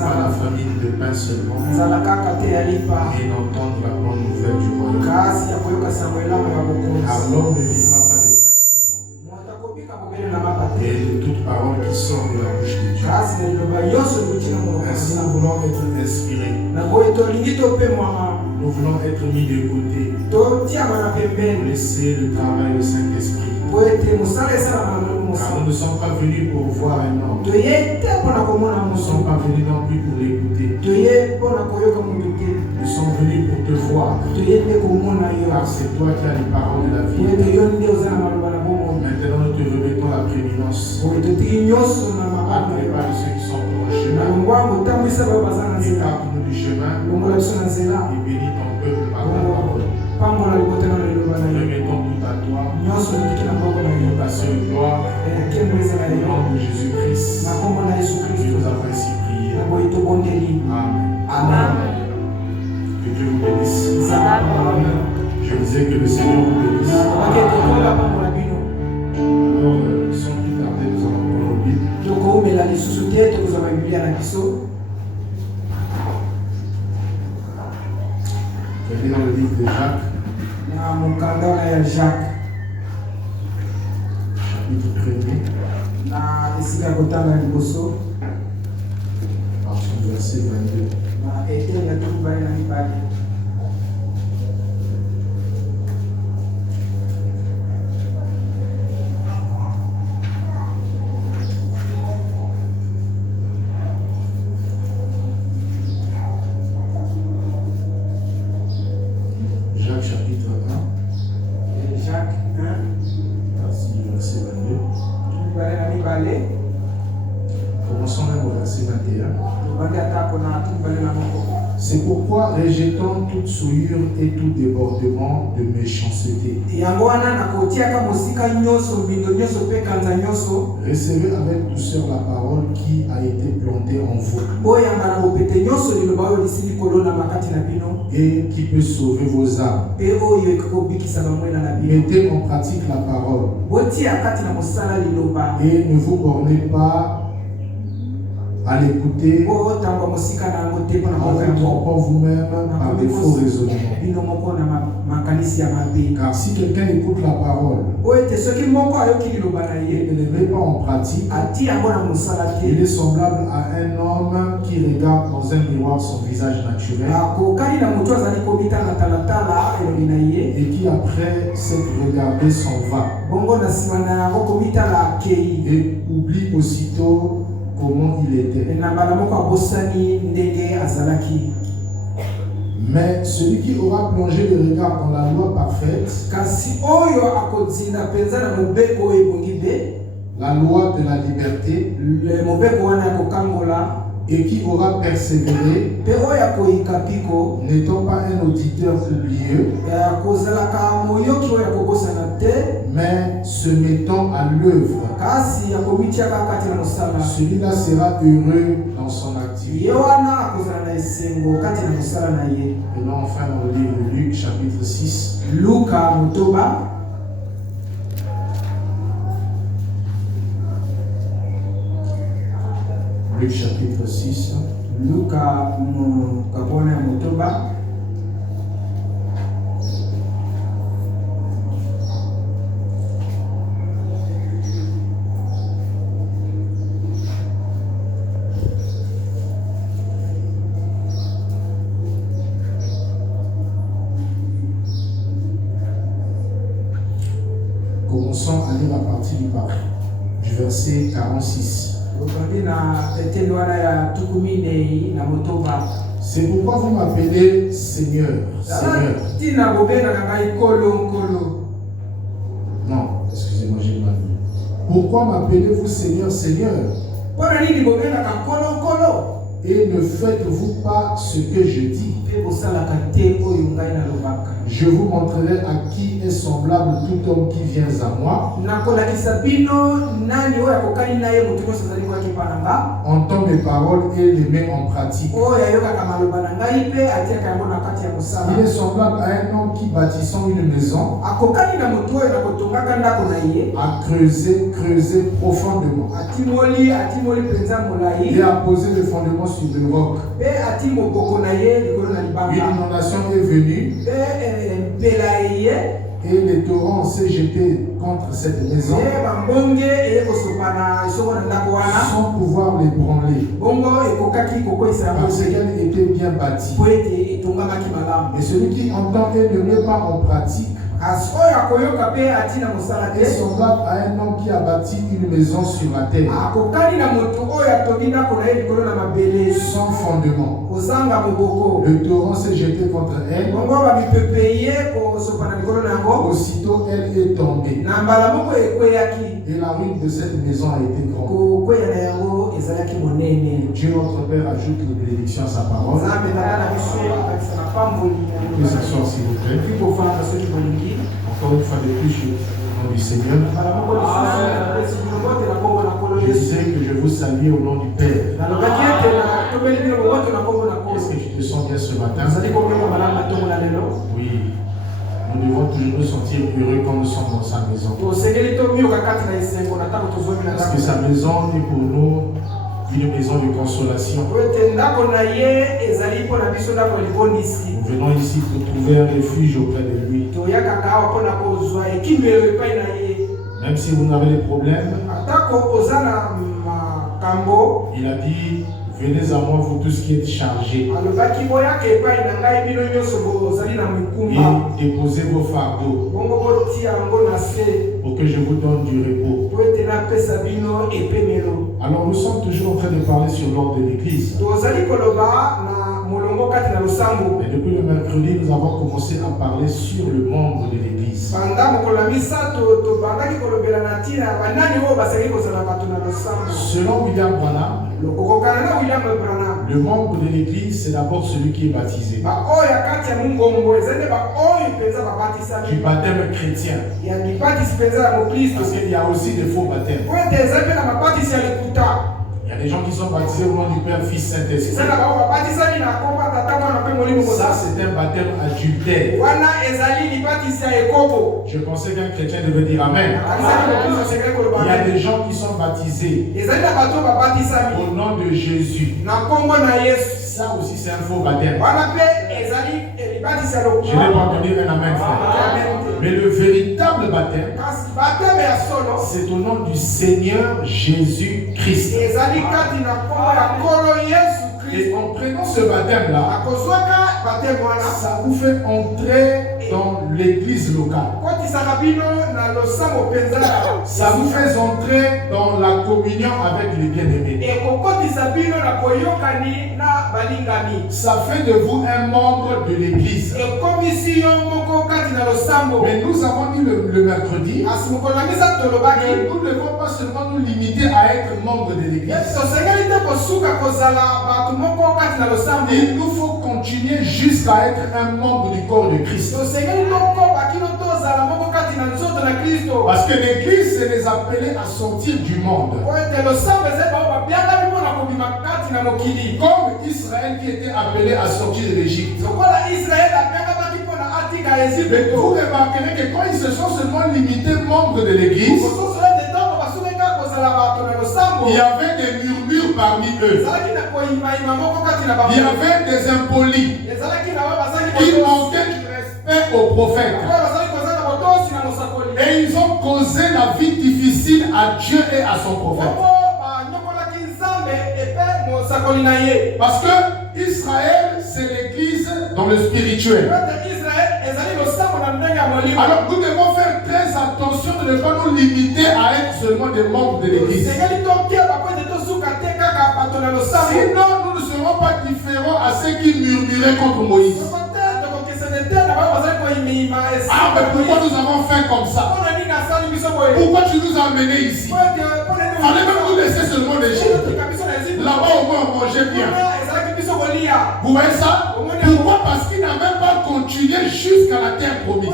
pas la famine de pain seulement, et d'entendre la bonne nouvelle du royaume. Car l'homme ne vivra pas de pain seulement, et de toute parole qui sort de la bouche de Dieu. Ainsi, nous voulons être inspirés. Nous voulons être mis de côté pour laisser le travail du Saint-Esprit. Car nous ne sommes pas venus pour voir un homme. Nous ne sommes pas venus non plus pour l'écouter. Nous sommes venus pour te voir. Car c'est toi qui as les paroles de la vie. Maintenant, nous te remettons la prééminence. Prépare ceux qui sont pour le chemin. Écarte-nous du chemin. Et bénis ton peuple par ta parole. Nous remettons tout à toi. Nous passons une gloire. Au nom de Jésus-Christ. Tu nous as ainsi prié. Amen. Amen. Que Dieu vous bénisse. Je disais que le Seigneur vous bénisse. Alors, sans plus tarder, nous allons prendre nos Bibles. Je vais dans le livre de Jacques, chapitre 1er, à partir du verset 22. Jacques chapitre 1, Jacques 1, partir du verset 22. Commençons même au verset 21. C'est pourquoi, rejetant toute souillure et tout débordement de méchanceté, recevez avec douceur la parole qui a été plantée en vous et qui peut sauver vos âmes. Mettez en pratique la parole et ne vous bornez pas à l'écouter en vous trompant vous-même par des faux raisonnements. Car si quelqu'un écoute la parole et ne les met pas en pratique, il est semblable à un homme qui regarde dans un miroir son visage naturel et qui après s'être regardé s'en va et oublie aussitôt comment il était. Mais celui qui aura plongé le regard dans la loi parfaite, la loi de la liberté, et qui aura persévéré, n'étant pas un auditeur oublieux, mais se mettant à l'œuvre, celui-là sera heureux dans son activité. Et là, enfin, dans le livre de Luc, chapitre 6. Luc chapitre 6. Commençons à lire à partir du verset 46. C'est pourquoi vous m'appelez Seigneur, Seigneur. Non, excusez-moi, j'ai mal dit. Pourquoi m'appelez-vous Seigneur, Seigneur? Et ne faites-vous pas ce que je dis? Je vous montrerai à qui est semblable tout homme qui vient à moi. Entend mes paroles et les met en pratique. Il est semblable à un homme qui bâtissant une maison a creusé profondément et a posé le fondement sur le roc. Une inondation est venue et les torrents s'est jeté contre cette maison sans pouvoir l'ébranler parce qu'elle était bien bâtie. Et celui qui entend et ne met pas en pratique est semblable à un homme qui a bâti une maison sur la terre sans fondement. Le torrent s'est jeté contre elle. Aussitôt elle est tombée. Et la ruine de cette maison a été grande. Dieu notre Père ajoute une bénédiction à sa parole. Vous s'asseoir s'il vous plaît. Encore une fois de plus, au nom du Seigneur. Je sais que je vous salue au nom du Père. Est-ce que tu te sens bien ce matin? Oui. Nous devons toujours nous sentir heureux quand nous sommes dans sa maison. Parce que sa maison est pour nous une maison de consolation. Nous venons ici pour trouver un refuge auprès de lui. Même si vous n'avez des problèmes, il a dit, venez à moi vous tous qui êtes chargés et déposez vos fardeaux pour que je vous donne du repos. Alors nous sommes toujours en train de parler sur l'ordre de l'église. Et depuis le mercredi, nous avons commencé à parler sur le membre de l'église. Selon William Branham, le membre de l'église, c'est d'abord celui qui est baptisé. Du baptême chrétien. Parce qu'il y a aussi des faux baptêmes. Il y a des gens qui sont baptisés au nom du Père, Fils, Saint-Esprit. Ça, c'est un baptême adultère. Je pensais qu'un chrétien devait dire Amen. Il y a des gens qui sont baptisés au nom de Jésus. Ça aussi, c'est un faux baptême. Je n'ai pas entendu un Amen, frère. Mais le véritable baptême, c'est au nom du Seigneur Jésus-Christ. Et en prenant ce baptême-là, ça vous fait entrer dans l'église locale. Ça vous fait entrer dans la communion avec les bien-aimés. Ça fait de vous un membre de l'église. Mais nous avons dit le mercredi que nous ne devons pas seulement nous limiter à être membre de l'église. Il nous faut continuer jusqu'à être un membre du corps de Christ. Parce que l'église, c'est les appeler à sortir du monde. Comme Israël qui était appelé à sortir de l'Égypte. Mais vous remarquerez que quand ils se sont seulement limités membres de l'église, il y avait des murmures parmi eux. Il y avait des impolis qui manquaient du respect aux prophètes. Et ils ont causé la vie difficile à Dieu et à son prophète. Parce que Israël, c'est l'église dans le spirituel. Alors nous devons faire très attention de ne pas nous limiter à être seulement des membres de l'église. Sinon, nous ne serons pas différents à ceux qui murmuraient contre Moïse. Ah, mais pourquoi nous avons fait comme ça? Pourquoi tu nous as amenés ici? Fallait même nous laisser seulement l'Égypte. Là-bas, au moins, on mangeait bien. Vous voyez ça? Pourquoi? Parce qu'ils n'avaient pas continué jusqu'à la terre promise.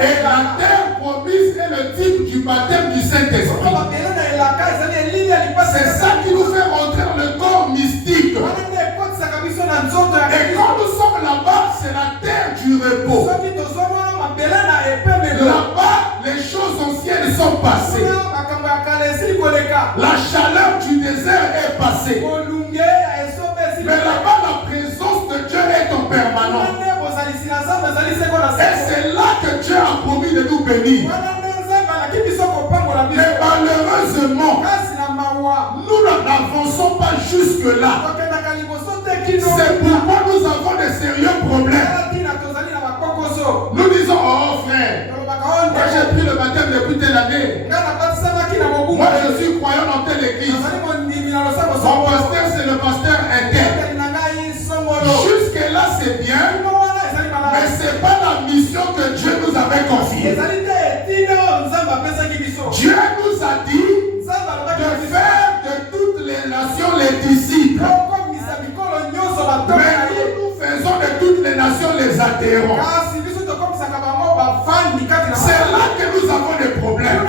Et la terre promise est le type du baptême du Saint-Esprit. C'est ça qui nous fait rentrer dans le corps mystique. Et quand nous sommes là-bas, c'est la terre ils sont passés. La chaleur du désert est passée. Mais là-bas, la présence de Dieu est en permanence. Et c'est là que Dieu a promis de nous bénir. Mais malheureusement, nous n'avançons pas jusque-là. C'est pourquoi nous avons de sérieux problèmes. Nous disons, oh frère, moi j'ai pris le baptême depuis telle année. Moi je suis croyant dans telle église. Mon pasteur c'est le pasteur interne. Jusque-là c'est bien, mais ce n'est pas la mission que Dieu nous avait confiée. Dieu nous a dit de faire de toutes les nations les disciples. Mais nous faisons de toutes les nations les adhérents. C'est là que nous avons des problèmes.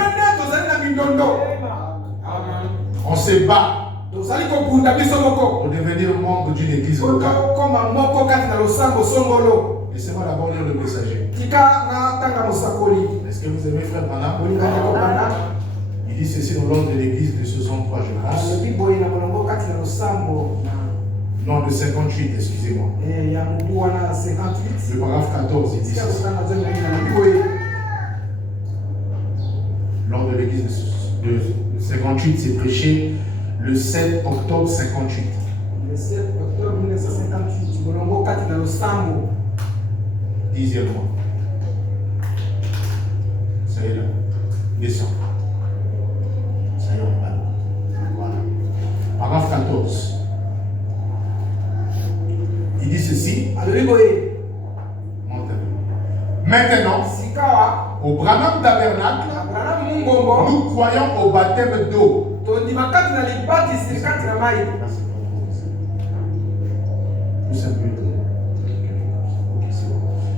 On se bat pour devenir membre d'une église locale. Laissez-moi d'abord lire le messager. Est-ce que vous aimez frère Branham? Il dit ceci dans l'ordre de l'église de 63, je pense. Non, de 58, excusez-moi. Le paragraphe 14, il dit ceci. Lors de l'église de 58, c'est prêché le 7 octobre 58. Le 7 octobre 1958. Dixièmement. Ça y est là. Descends. Ça y est, on va. Voilà. Paragraphe 14. Il dit ceci. Maintenant, au Branham Tabernacle, nous croyons au baptême d'eau.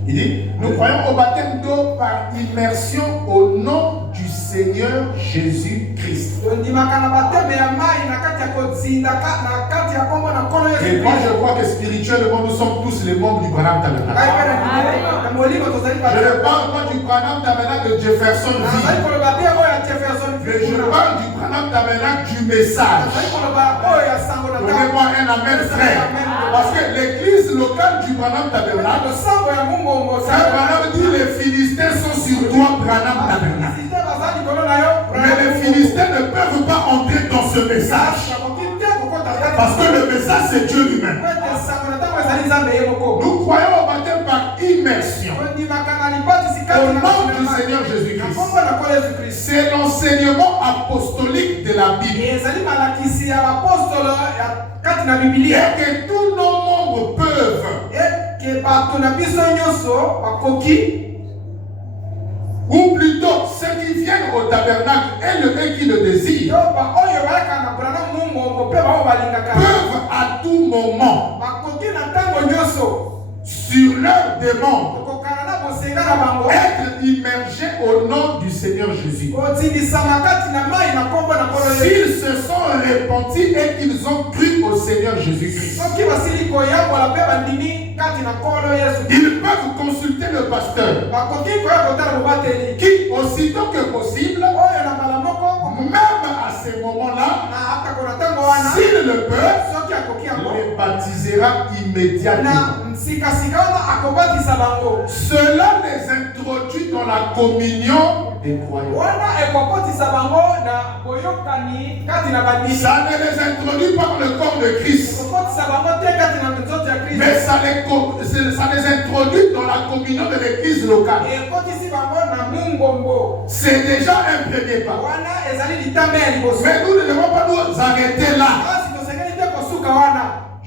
Il dit, nous croyons au baptême d'eau par immersion au nom du Seigneur Jésus-Christ. Et moi je crois que spirituellement nous sommes tous les membres du Branham Tabernacle. Je ne parle pas du Branham Tabernacle de Jeffersonville. Mais je parle du Branham Tabernacle du message. Donnez-moi un amen frère. Parce que l'église locale du Branham Tabernacle, Branham dit les Philistins sont sur toi, Branham Tabernacle. Mais les Philistins ne peuvent pas entrer dans ce message. Parce que le message c'est Dieu lui-même. Nous croyons au baptême par immersion au nom du Seigneur Jésus-Christ. C'est l'enseignement apostolique de la Bible. Et que tous nos membres peuvent, ou plutôt ceux qui viennent au tabernacle et qui le désirent, peuvent à tout moment, sur leur demande, être immergés au nom du Seigneur Jésus. S'ils se sont repentis et qu'ils ont cru au Seigneur Jésus-Christ, ils peuvent consulter le pasteur qui, aussitôt que possible, même à ces moments-là, s'il le peut, les baptisera immédiatement. Cela les introduit dans la communion des croyants. Ça ne les introduit pas dans le corps de Christ, mais ça les introduit dans la communion de l'église locale. C'est déjà un premier pas. Mais nous ne devons pas nous arrêter là.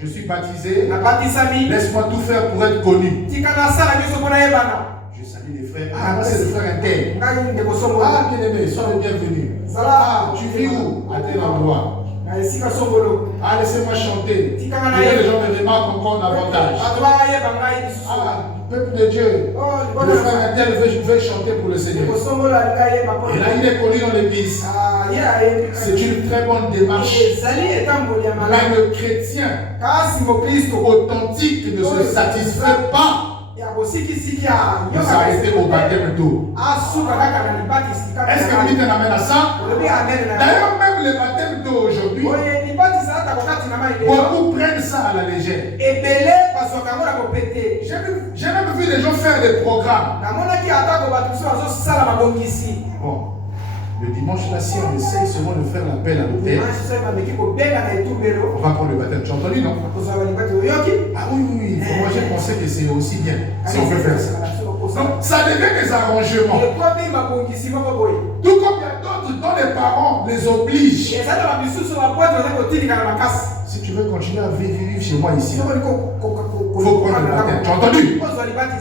Je suis baptisé. Laisse-moi tout faire pour être connu. Je salue les frères. Ah, moi c'est le frère interne. Ah, bien aimé, sois le bienvenu. Ah, tu vis où? À tel endroit. Ah, laissez-moi chanter. Et les gens me remarquent encore davantage. Ah, peuple de Dieu, le frère interne veut chanter pour le Seigneur. Et là, il est connu dans l'église. C'est une très bonne démarche. Mais le chrétien authentique ne se satisfait pas On s'est arrêté au baptême d'eau. Est-ce que vous dites un amen à ça? D'ailleurs, même les baptêmes d'eau aujourd'hui, beaucoup prennent ça à la légère. J'ai même vu des gens faire des programmes. Bon, le dimanche là, si on essaye seulement de faire l'appel à l'hôtel, on va prendre le baptême. Tu as entendu, non? Ah oui. Moi j'ai pensé que c'est aussi bien si on peut faire ça. Donc ça devient des arrangements. Tout comme il y a d'autres dont les parents les obligent. Si tu veux continuer à vivre chez moi ici, il faut prendre le baptême. Tu as entendu?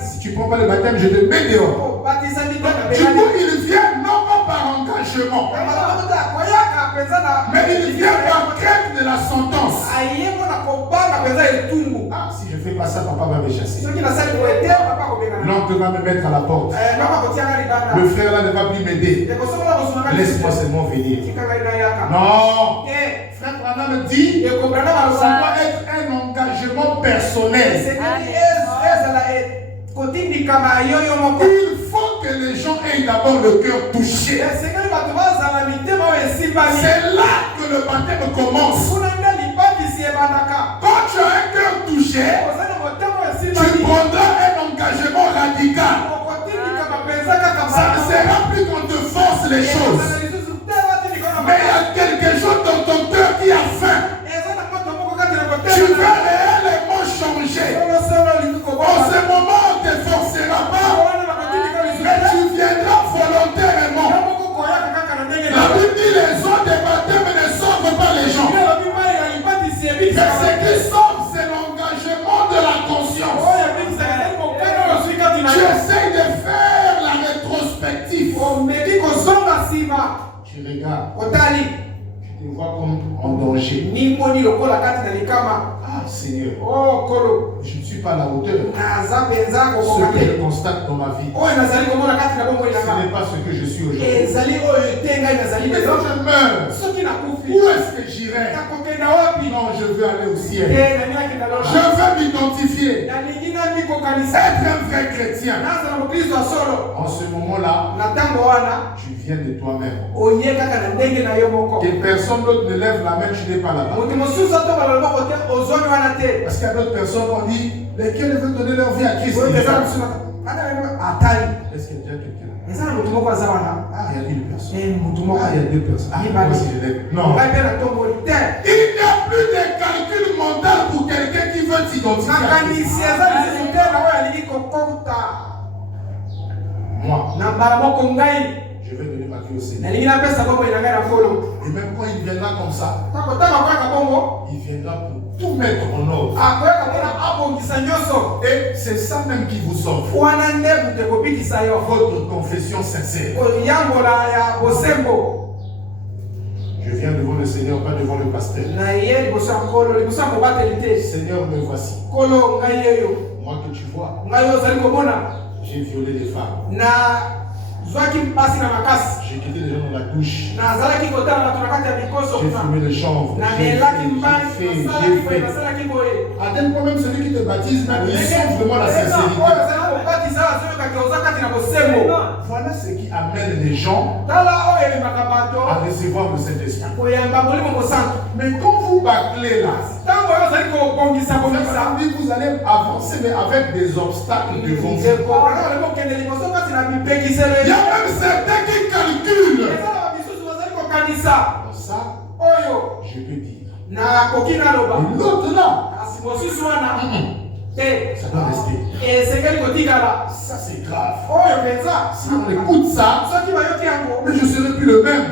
Si tu ne prends pas le baptême, je te mets dehors. Du coup, il vient non pas par engagement, mais il vient par crainte de la sentence. Ah, si je ne fais pas ça, papa va me chasser. L'oncle va me mettre à la porte. Le frère là ne va plus m'aider. Laisse-moi seulement venir. Non. Frère Branham me dit, ça doit être un engagement personnel. Il faut que les gens aient d'abord le cœur touché. C'est là que le baptême commence. Quand tu as un cœur touché, tu prendras un engagement radical. Ça ne sera plus qu'on te force les choses. Mais il y a quelque chose dans ton cœur qui a faim. Tu vas réellement changer. En ce moment, on ne te forcera pas. Mais tu viendras volontairement. La Bible dit les eaux des baptêmes ne sauvent pas les gens. Mais ce qui sauve, c'est l'engagement de la conscience. Tu essayes de faire la rétrospective. Tu regardes. Tu te vois comme en danger. Ah Seigneur, je ne suis pas à la hauteur. Ce que je constate dans ma vie, ce n'est pas ce que je suis aujourd'hui. Mais quand je meurs, où est-ce que j'irai? Non, je veux aller au ciel. Je veux m'identifier. Être un vrai chrétien. En ce moment-là, tu viens de toi-même. Que personne d'autre ne lève la main, tu n'es pas là-bas. Parce qu'il y a d'autres personnes qui ont dit, lesquels veulent donner leur vie à Christ. Est-ce qu'il y a déjà quelqu'un là? Ah, il y a une personne. Ah, il y a deux personnes. Ah, moi si je lève. Non. Il n'y a plus de calcul mental pour quelqu'un qui veut s'identifier à Christ. Moi, je vais donner ma vie au Seigneur. Et même quand il viendra comme ça, il viendra pour tout mettre en ordre. Et c'est ça même qui vous sauve. Votre confession sincère. Je viens devant le Seigneur, pas devant le pasteur. Seigneur, me voici. Moi que tu vois, j'ai violé des femmes. J'ai quitté les gens dans la douche. J'ai fumé les chanvres. J'ai fait. À tel point même celui qui te baptise, même, il sent vraiment la sincérité. Voilà ce qui amène les gens à recevoir le Saint-Esprit. Mais quand vous bâclez là, vous allez avancer mais avec des obstacles devant vous. Il y a même certains qui calculent. Ça, je peux dire. Et l'autre là, ça doit rester. Ça c'est grave. Si on écoute ça, mais je ne serai plus le même.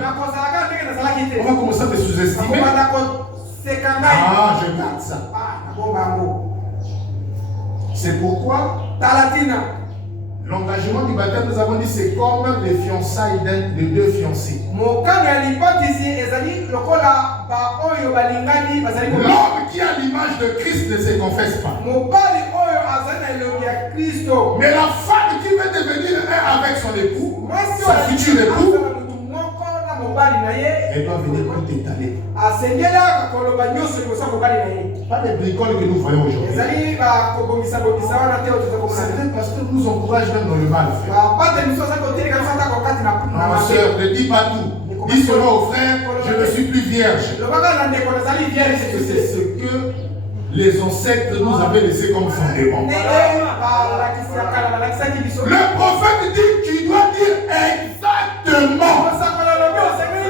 On va commencer à me sous-estimer. Ah, je garde ça. C'est pourquoi l'engagement du baptême, nous avons dit, c'est comme les fiançailles de deux fiancés. L'homme qui a l'image de Christ ne se confesse pas. Mais la femme qui veut devenir un avec son époux, son futur époux, Elle doit venir tout étaler. Pas les bricoles que nous voyons aujourd'hui. Certains pasteurs nous encouragent même dans le mal. Non, sœur, ne dis pas tout. Dis seulement aux frères, je ne suis plus vierge. C'est ce que les ancêtres nous avaient laissé comme fondement. Le prophète dit, tu dois dire exactement.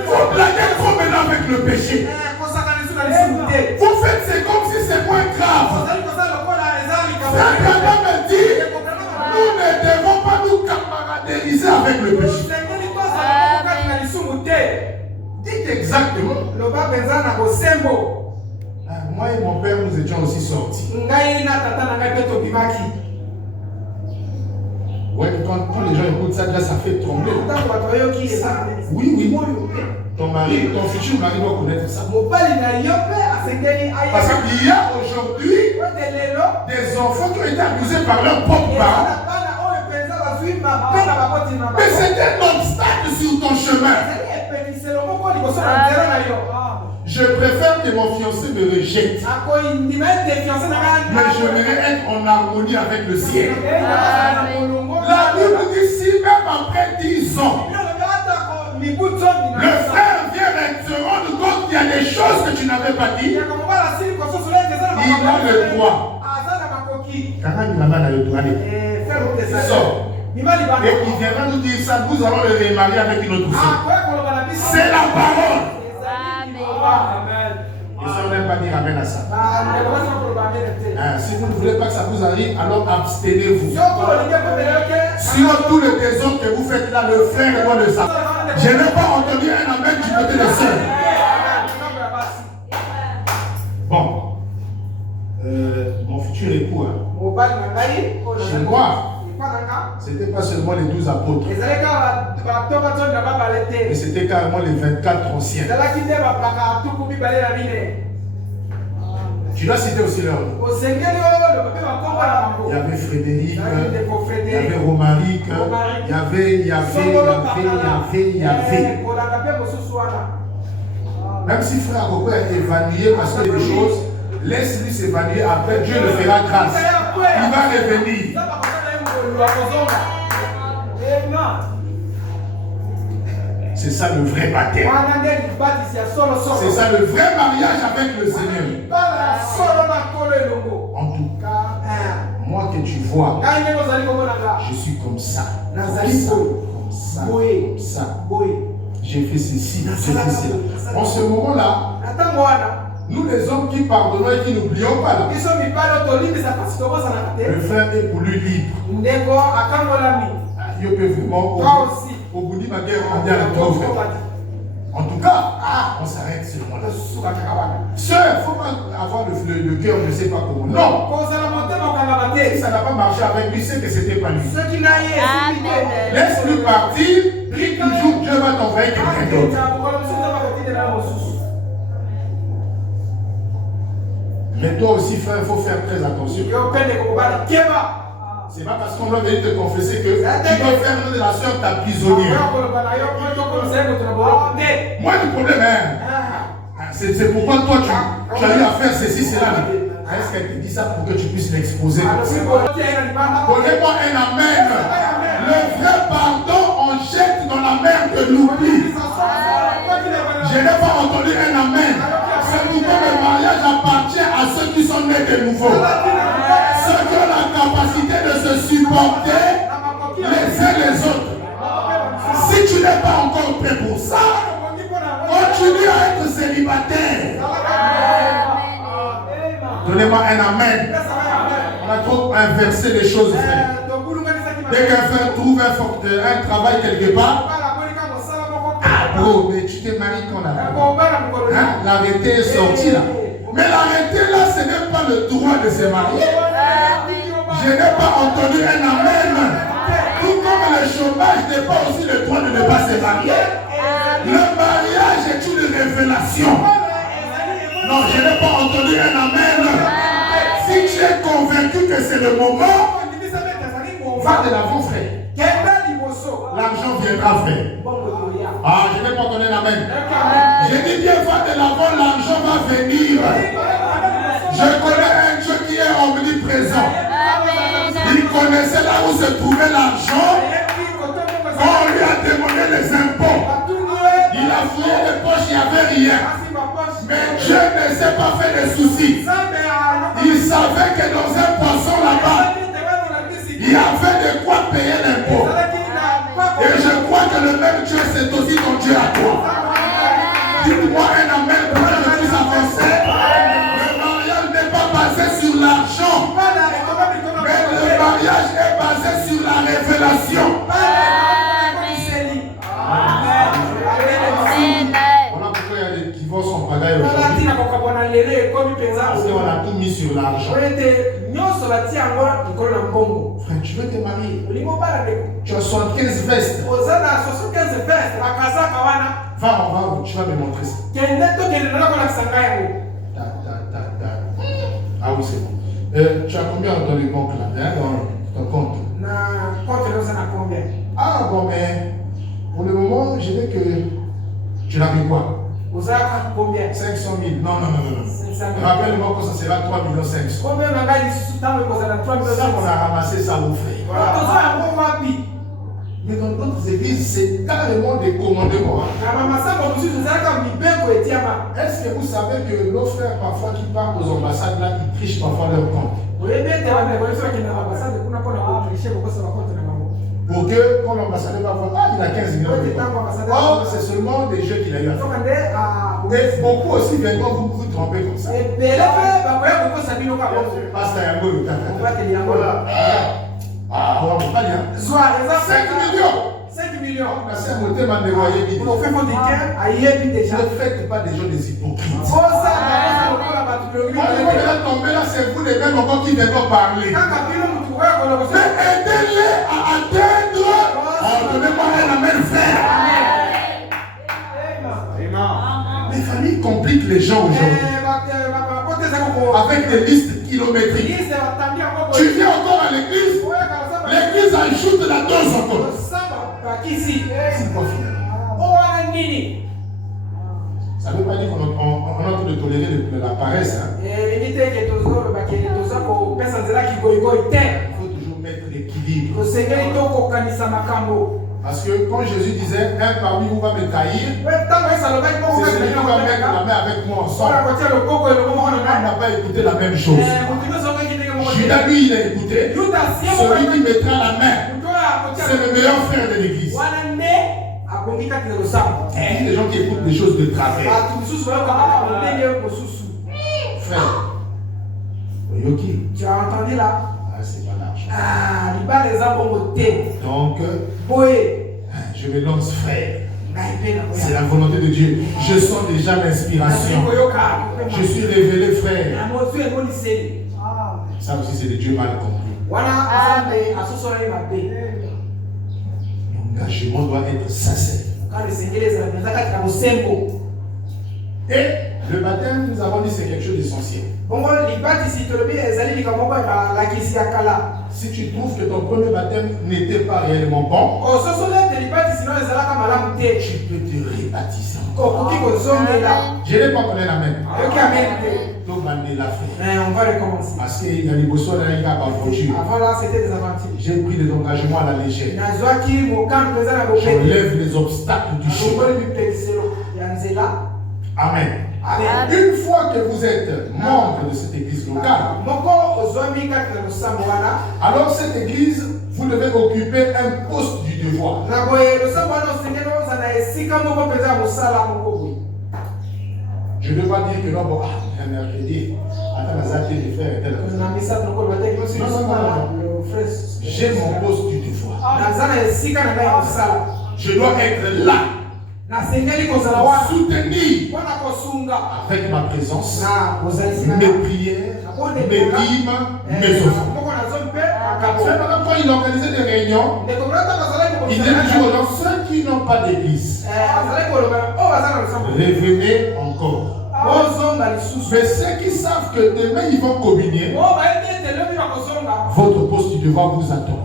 Vous blaguez trop maintenant avec le péché. Vous faites c'est comme si c'est moins grave. Frère Branham me dit, nous ne devons pas nous camaradiser avec le péché. Dites exactement. Moi et mon père, nous étions aussi sortis. Ouais, quand les gens écoutent ça, là, ça fait trembler. Oui. Ton mari, ton futur mari doit connaître ça. Parce qu'il y a aujourd'hui des enfants qui ont été abusés par leurs propres parents. Mais c'est un obstacle sur ton chemin. Je préfère que mon fiancé me rejette. Mais je voudrais être en harmonie avec le ciel. La Bible dit si même après 10 ans, le frère vient et te rendre compte qu'il y a des choses que tu n'avais pas dit, il a le droit. Quand il va le droit, et il viendra nous dire ça, nous allons le remarier avec une autre femme. C'est la parole. Amen. Et ça, on n'aime pas dire amen à ça. Si vous ne voulez pas que ça vous arrive, alors abstenez-vous. Sur tout le désordre que vous faites là, le frère doit le savoir. Je n'ai pas entendu un amen du côté des sœurs. Bon. Mon futur époux, chez moi, c'était pas seulement les 12 apôtres, mais c'était carrément les 24 anciens. Tu dois citer aussi leur nom. Il y avait Frédéric, il y avait Romaric, il y avait. Même si frère Coco est évanoui parce que des choses, laisse-lui s'évanouir, après Dieu le fera grâce. Il va revenir. C'est ça le vrai baptême. C'est ça le vrai mariage avec le Seigneur. En tout cas, moi que tu vois, je suis comme ça. Comme ça. J'ai fait ceci, j'ai fait cela. En ce moment-là, nous les hommes qui pardonnons et qui n'oublions pas là, le frère est pour lui libre. Il peut vraiment au bout de ma guerre, on vient à en tout cas, on s'arrête ce moment-là. Sœur, il ne faut pas avoir le cœur, je ne sais pas comment. Non. Si ça n'a pas marché avec lui, c'est que c'était pas lui. Laisse-lui partir, prie toujours, Dieu va t'envoyer quelqu'un d'autre. Mais toi aussi, frère, il faut faire très attention. C'est pas parce qu'on doit venir te confesser que tu dois faire de la sœur ta prisonnière. Moi, le problème, c'est pourquoi toi, tu as eu à faire ceci, cela. Est-ce qu'elle te dit ça pour que tu puisses l'exposer? Donnez-moi un amen. Le vrai pardon, on jette dans la mer de l'oubli. Je n'ai pas entendu un amen. C'est pourquoi le mariage appartient à ceux qui sont nés de nouveau. Ceux qui ont la capacité de se supporter les uns les autres. Si tu n'es pas encore prêt pour ça, continue à être célibataire. Donnez-moi un amen. On a trop inversé les choses, frère. Dès qu'un frère trouve un travail quelque part, bro, mais tu t'es marié quand là? L'arrêté est sorti là. Mais l'arrêté là, ce n'est pas le droit de se marier. Je n'ai pas entendu un amen. Tout comme le chômage n'est pas aussi le droit de ne pas se marier. Le mariage est une révélation. Non, je n'ai pas entendu un amen. Si tu es convaincu que c'est le moment, va de l'avant, frère. L'argent viendra, frère. Je n'ai pas entendu un amen. venir. Je connais un Dieu qui est omniprésent. Il connaissait là où se trouvait l'argent. Quand on lui a demandé les impôts, il a fouillé les poches, il n'y avait rien. Mais Dieu ne s'est pas fait de soucis. Il savait que dans un poisson là-bas, il y avait de quoi payer l'impôt. Et je crois que le même Dieu, c'est aussi ton Dieu à toi. Dites-moi un amen pour que je puisse avancer. Le mariage n'est pas basé sur l'argent, mais le mariage est basé sur la révélation. Voilà pourquoi il y a des divorces en pagaille aujourd'hui. Parce qu'on a tout mis sur l'argent. Frère, tu veux te marier? Tu as 75 vestes. Va, tu vas me montrer ça. Ah oui, c'est bon. Tu as combien dans les banques là, hein, dans ton compte? Ah bon, mais pour le moment, je veux que tu l'as mis quoi? 500 000. Non. Rappelle-moi que ça sera 3 500 000. Ça, on a ramassé ça au frère. Mais dans d'autres églises, c'est carrément des commandements. Est-ce que vous savez que nos frères, parfois, qui partent aux ambassades, là, ils trichent parfois leur compte? Pour que, quand l'ambassadeur va voir, il a 15 millions de compte. Or, c'est seulement des jeux qu'il a eu à faire. Mais beaucoup aussi, maintenant, vous vous trompez comme ça. Pasteur Yango, voilà. Ah, on va pas bien. 5 millions. 5 millions. Ne faites pas des gens des hypocrites. Quand on va tomber là, c'est vous les mêmes encore qui viendront parler. Mais aidez-les à atteindre. Donnez-moi un amen frère. Les familles compliquent les gens aujourd'hui. Avec des listes kilométriques. Tu viens encore à l'église. L'église ajoute la dose encore. C'est quoi finalement? Ça ne veut pas dire qu'on est en train de tolérer la paresse. Hein? Il faut toujours mettre l'équilibre. Parce que quand Jésus disait, un parmi vous va me trahir, c'est celui qui va mettre la main avec moi ensemble. On n'a pas écouté la même chose. Judas, lui, il a écouté. Celui qui mettra la main, c'est le meilleur frère de l'église. Et les gens qui écoutent des choses de travers. Frère, Yoki, tu as entendu là? Ah, c'est pas l'argent. Donc, je me lance, frère. C'est la volonté de Dieu. Je sens déjà l'inspiration. Je suis révélé, frère. Ça aussi, c'est de Dieu mal compris. L'engagement doit être sincère. Et le baptême, nous avons dit, c'est quelque chose d'essentiel. Si tu trouves que ton premier baptême n'était pas réellement bon, tu peux te rebaptiser. Je n'ai pas connu la même. On va recommencer. Parce qu'il y a des bosses avant là, c'était des aventures. J'ai pris des engagements à la légère. J'enlève les obstacles du chemin. Amen. Une fois que vous êtes membre de cette église locale, alors cette église, vous devez occuper un poste du devoir. Je ne veux pas dire que non, bon, un mercredi, attends, la zappé de faire tel. J'ai mon poste du devoir. Je dois être là. Soutenir avec ma présence, mes prières, mes rimes, mes offres. C'est pendant quand il organisait des réunions, il disait toujours aux gens, ceux qui n'ont pas d'église, revenez encore. Mais ceux qui savent que demain ils vont communier, votre poste du devoir vous attend.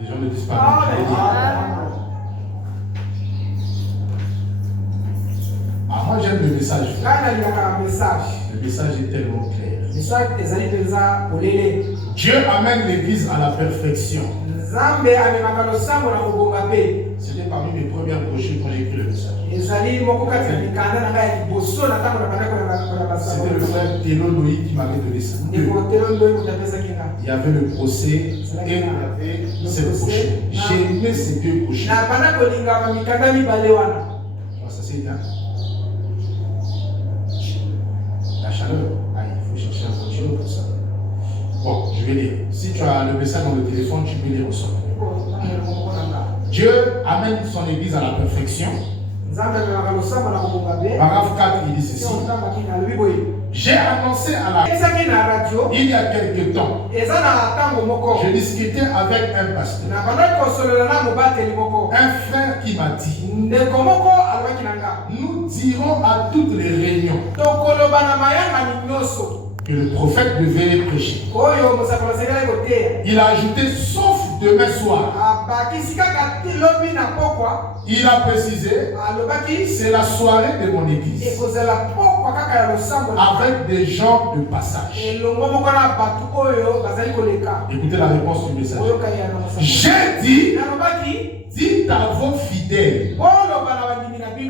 Les gens ne disent pas. Moi j'aime le message. Le message est tellement clair. Dieu amène l'église à la perfection. C'était parmi mes premières brochures quand j'ai écrit le message. C'était le frère Thélo Loïc qui m'avait donné ça. Il y avait le procès et il y avait cette brochure. J'ai aimé ces deux brochures. Ça c'est bien. La chaleur. Ah, il faut chercher un brochure pour ça. Bon, je vais lire. Si tu as le message dans le téléphone, tu peux lire ensemble. Dieu amène son église à la perfection. Paragraphe 4, il dit ceci. J'ai annoncé à la radio il y a quelque temps. Je discutais avec un pasteur. Un frère qui m'a dit, nous dirons à toutes les réunions que le prophète devait prêcher. Il a ajouté sauf demain soir. Il a précisé, c'est la soirée de mon église. Avec des gens de passage. Écoutez la réponse du message. J'ai dit, dites à vos fidèles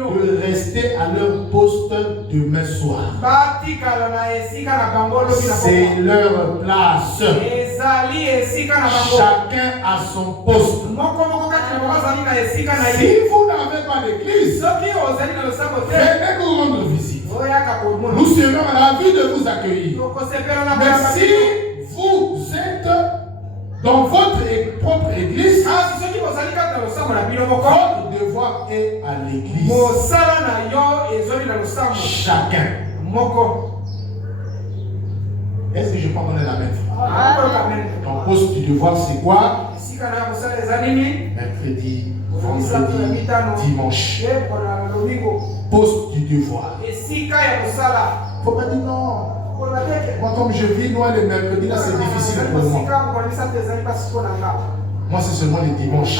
de rester à leur poste demain soir. C'est leur place. Chacun à son poste. Si vous n'avez pas d'église, venez nous rendre visite. Nous serons ravis de vous accueillir. Mais si vous êtes dans votre propre église, votre devoir est à l'église. Chacun. Est-ce que je peux donner la même? Ton poste du devoir, c'est quoi? Mercredi, vendredi, dimanche. Poste du devoir. Faut pas dire non. Moi, comme je vis loin le mercredi, là, c'est difficile pour moi. Moi, c'est seulement les dimanches.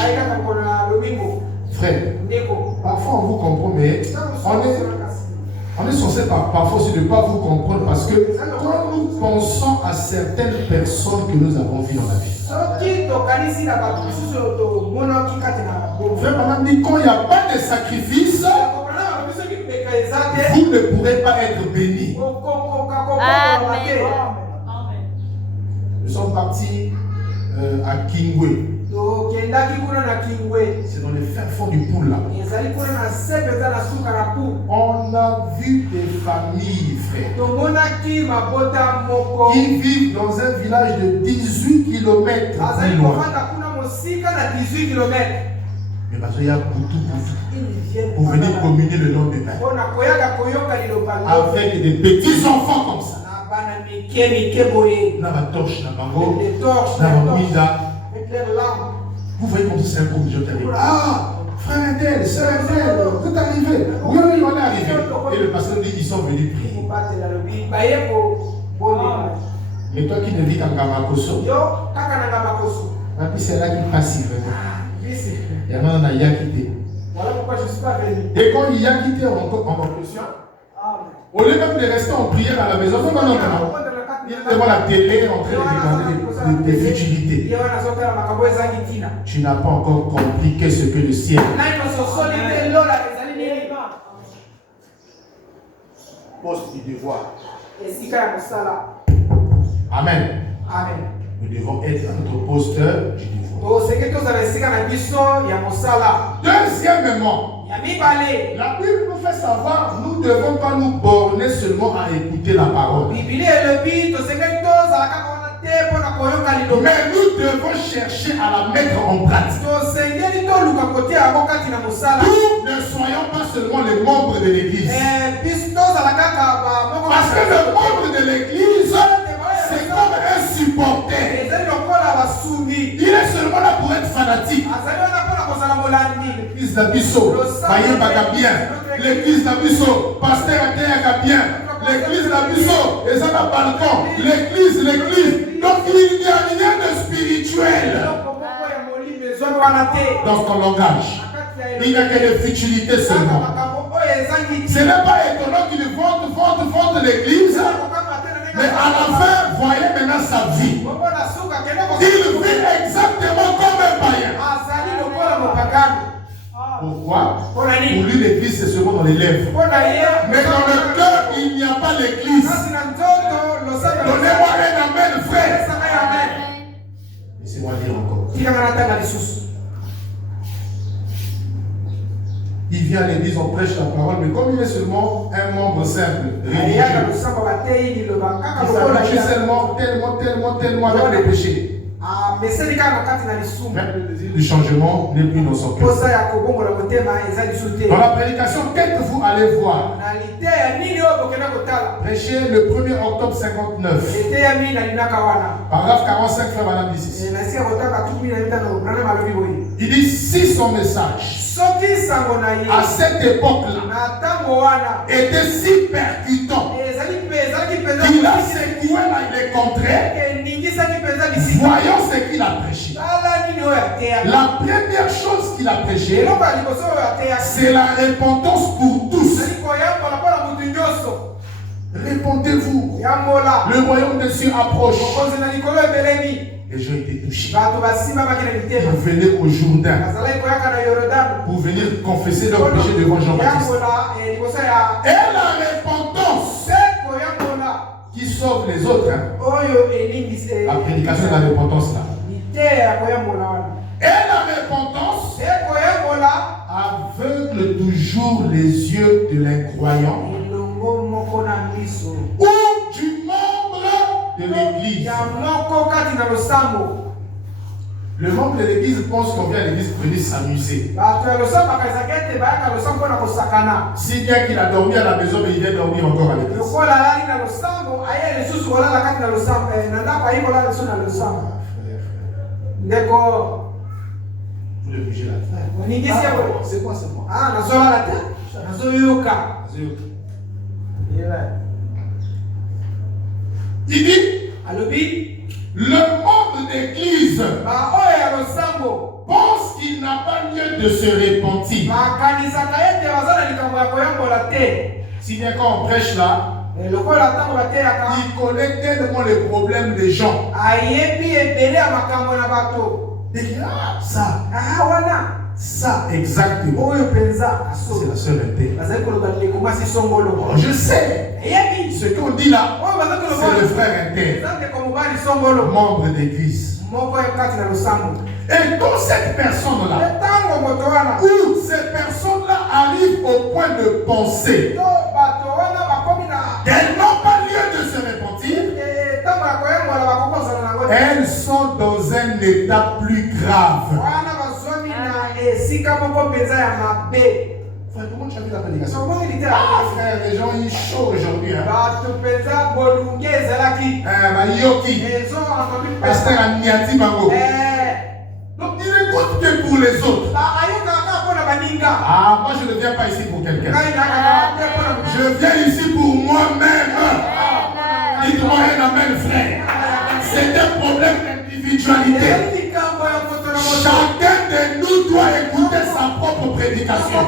Frère, parfois on vous comprend, mais on est censé parfois aussi ne pas vous comprendre parce que quand nous pensons à certaines personnes que nous avons vues dans la vie. Frère, madame dit quand il n'y a pas de sacrifice, vous ne pourrez pas être bénis. Amen. Nous sommes partis à Kingwe. C'est dans les fins fonds du Poul là. On a vu des familles, frère, qui vivent dans un village de 18 km plus loin. Mais parce qu'il y a Boutou pour venir communier le lendemain avec des petits enfants comme ça. La torche, la bango, la bamouida. Vous voyez comme c'est un groupe de gens qui arrivent. Ah, frère Adèle, sœur Adèle, vous êtes arrivé. Oui, on est arrivé. Et le pasteur dit qu'ils sont venus prier. Mais toi qui ne vis qu'en Gamakoso, c'est là qu'il passe vraiment. Il y a un quitté. Voilà pourquoi je ne suis pas venu. Et quand il y a quitté en conclusion, au lieu même de rester en prière à la maison, il est devant la télé en train de demander des futilités. Tu n'as pas encore compris qu'est-ce que le ciel. Poste du devoir. Amen. Amen. Nous devons être à notre poste du devoir. Deuxièmement, la Bible nous fait savoir nous ne devons pas nous borner seulement à écouter la parole. Mais nous devons chercher à la mettre en pratique. Nous ne soyons pas seulement les membres de l'église. Parce que le membre de l'église, c'est comme un supporter. Il est seulement là pour être fanatique. L'église d'Abisso, l'église d'Abisso, pasteur Ateyaga bien, l'église d'Abisso, et ça n'a balcon, l'église. Donc il n'y a rien de spirituel dans ton langage. Il n'y a que des futilités seulement. Ce n'est pas étonnant qu'il vente l'église, mais à la fin, voyez maintenant sa vie. Il vit exactement comme un païen. Pourquoi? Pour lui, l'église, c'est seulement dans les lèvres. Mais dans le cœur, il n'y a pas l'église. Donnez-moi un amen, frère. Laissez-moi dire encore. Il vient à l'église, on prêche la parole, mais comme il est seulement un membre simple, religieux, il s'habitue tellement avec les péchés. Même le désir du changement n'est plus dans son cœur. Dans la prédication, qu'est-ce que vous allez voir? Prêcher le 1er octobre 59. Paragraphe 45, frère Madame d'ici. Il dit si son message à cette époque-là était si percutant qu'il a secoué les contrées. Voyons ce qu'il a prêché. La première chose qu'il a prêché, c'est la repentance pour tous. Répondez-vous. Le royaume des cieux approche. Les gens étaient touchés. Ils venaient au Jourdain pour venir confesser leurs péchés devant Jean-Baptiste. Et la repentance qui sauve les autres. La prédication de la repentance là. Et la repentance aveugle toujours les yeux de l'incroyant ou du membre de l'église. Le membre de l'église pense qu'on vient à l'église pour venir s'amuser. Si bien qu'il a dormi à la maison, mais il vient dormir encore à l'église. Vous le bougez là. C'est quoi, c'est moi? Il dit, le membre d'église pense qu'il n'a pas lieu de se repentir. Si bien quand on prêche là, il connaît tellement les problèmes des gens. Ça, exactement. C'est la sœur Inté. Je sais. Ce qu'on dit là, c'est le frère Inté, membre d'église. Et quand cette personne-là, où ces personnes-là arrivent au point de penser qu'elles n'ont pas lieu de se repentir, elles sont dans un état plus grave. Frère, comment tu as vu la prédication? Frère, les gens ils chauds aujourd'hui. Pasteur Aniati Bango. Donc il écoute que pour les autres. Moi je ne viens pas ici pour quelqu'un. Je viens ici pour moi-même. Dites-moi un amen, frère. C'est un problème d'individualité. Chacun de nous doit écouter sa propre prédication.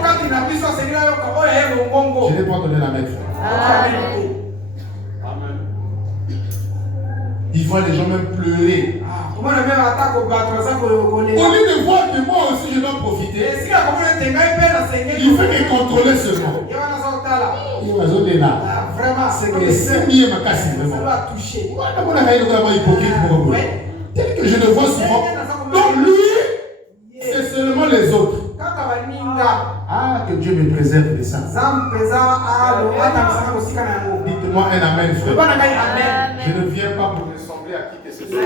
Je n'ai pas donné la main. Il voit les gens même pleurer. Au lieu de voir que moi aussi je dois profiter, il fait que contrôler seulement. Il est là. C'est que c'est mieux ma casse. Tel que je le vois souvent. Donc lui, c'est seulement les autres. Que Dieu me préserve de ça. Dites-moi un amen, frère. Je ne viens pas pour ressembler à qui que ce soit.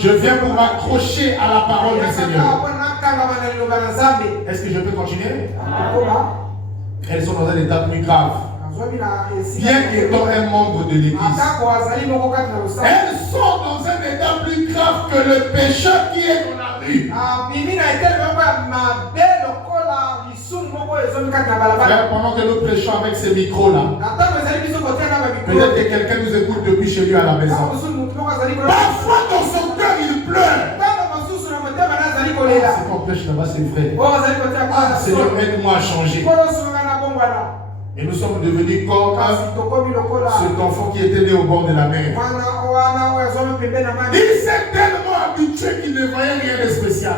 Je viens pour m'accrocher à la parole du Seigneur. Est-ce que je peux continuer? Elles sont dans un état plus grave. Bien qu'étant un membre de l'église, elles sont dans un état plus grave que le pécheur qui est dans la rue. Frère, pendant que nous prêchons avec ces micros-là, peut-être que quelqu'un nous écoute depuis chez lui à la maison. Parfois dans son cœur il pleure. C'est ton pêche là-bas, c'est vrai. Ah, Seigneur, aide-moi à changer. Et nous sommes devenus comme cet enfant qui était né au bord de la mer. Il s'est tellement habitué qu'il ne voyait rien de spécial.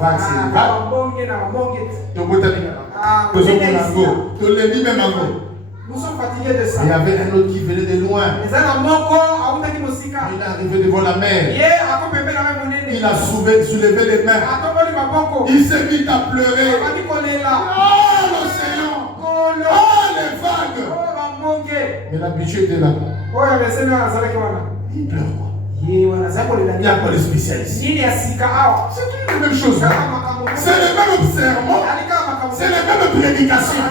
Vague, c'est vague. Nous sommes fatigués de ça. Il y avait un autre qui venait de loin. Il est arrivé devant la mer. Il a soulevé les mains. Il s'est mis à pleurer. Oh l'océan! Oh les vagues! Mais l'habitude était là. Il pleure quoi? Il n'y a pas de spécialistes. C'est la même chose. C'est le même sermon. C'est les mêmes prédications.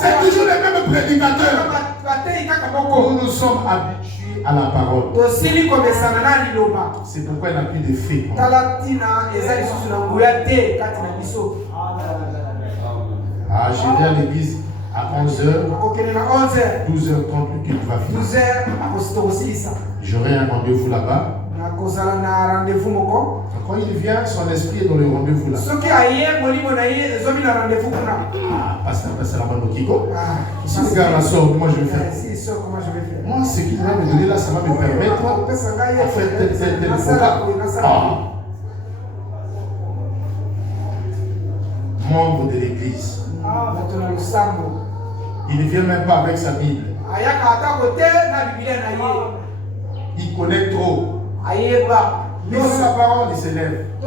C'est toujours les mêmes prédicateurs. Nous nous sommes habitués à la parole. C'est pourquoi il n'y a plus de faits. Ah, j'irai à l'église à 11h, 12h30, le culte va finir. J'aurai un rendez-vous là-bas. Quand il vient, son esprit est dans le rendez-vous là. Ah, pasteur la mano Kiko. Si le gars la sort, moi je vais faire. Moi, ce qu'il va me donner là, ça va me permettre de faire tel programme. Membre de l'église. Il ne vient même pas avec sa Bible. Il connaît trop. Mais sa parole, il s'élève. Il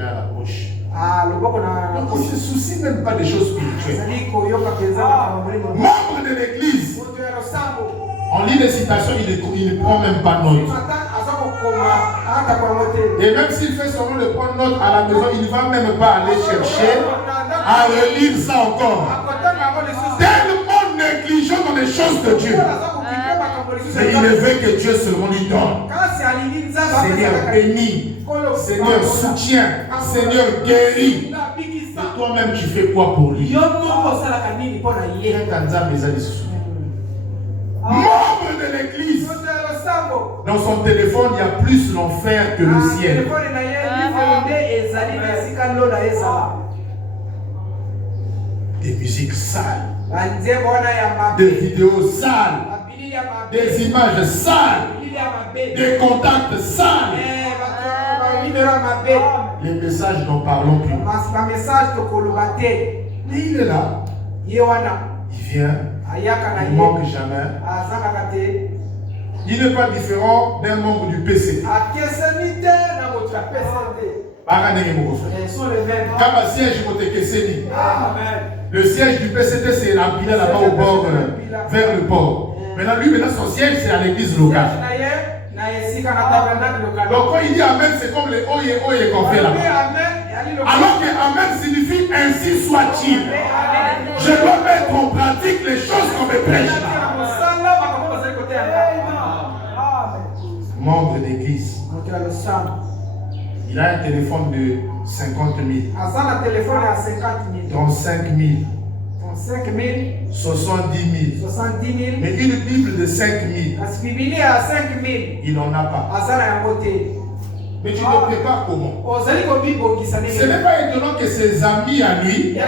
a la poche. Donc il ne se soucie même pas des choses spirituelles. Membre de l'église. On lit les citations, il ne prend même pas note. Et même s'il fait seulement de prendre note à la maison, il ne va même pas aller chercher à relire ça encore. Tellement négligent dans les choses de Dieu. Mais il ne veut que Dieu seulement lui donne. Seigneur bénis, Seigneur soutient, Seigneur guérit. Et toi-même tu fais quoi pour lui? Membre de l'église. Dans son téléphone, il y a plus l'enfer que le ciel. Des musiques sales. Des vidéos sales. Des images sales. Des contacts sales. Les messages n'en parlons plus. Mais il est là. Il vient. Il ne manque jamais. Il n'est pas différent d'un membre du PCT. Le siège du PCT, c'est la pile là-bas au bord, vers le port. Maintenant, lui, son siège, c'est à l'église locale. Donc, quand il dit Amen, c'est comme les oye oye qu'on fait là-bas. Alors que Amen signifie ainsi soit-il. Je dois mettre en pratique les choses qu'on me prêche là. Membre d'église. Il a un téléphone de 50 000. 35 000. 70 000. Mais une Bible de 5 000. Il n'en a pas. Mais tu te prépares comment? Ce n'est pas étonnant que ses amis à lui,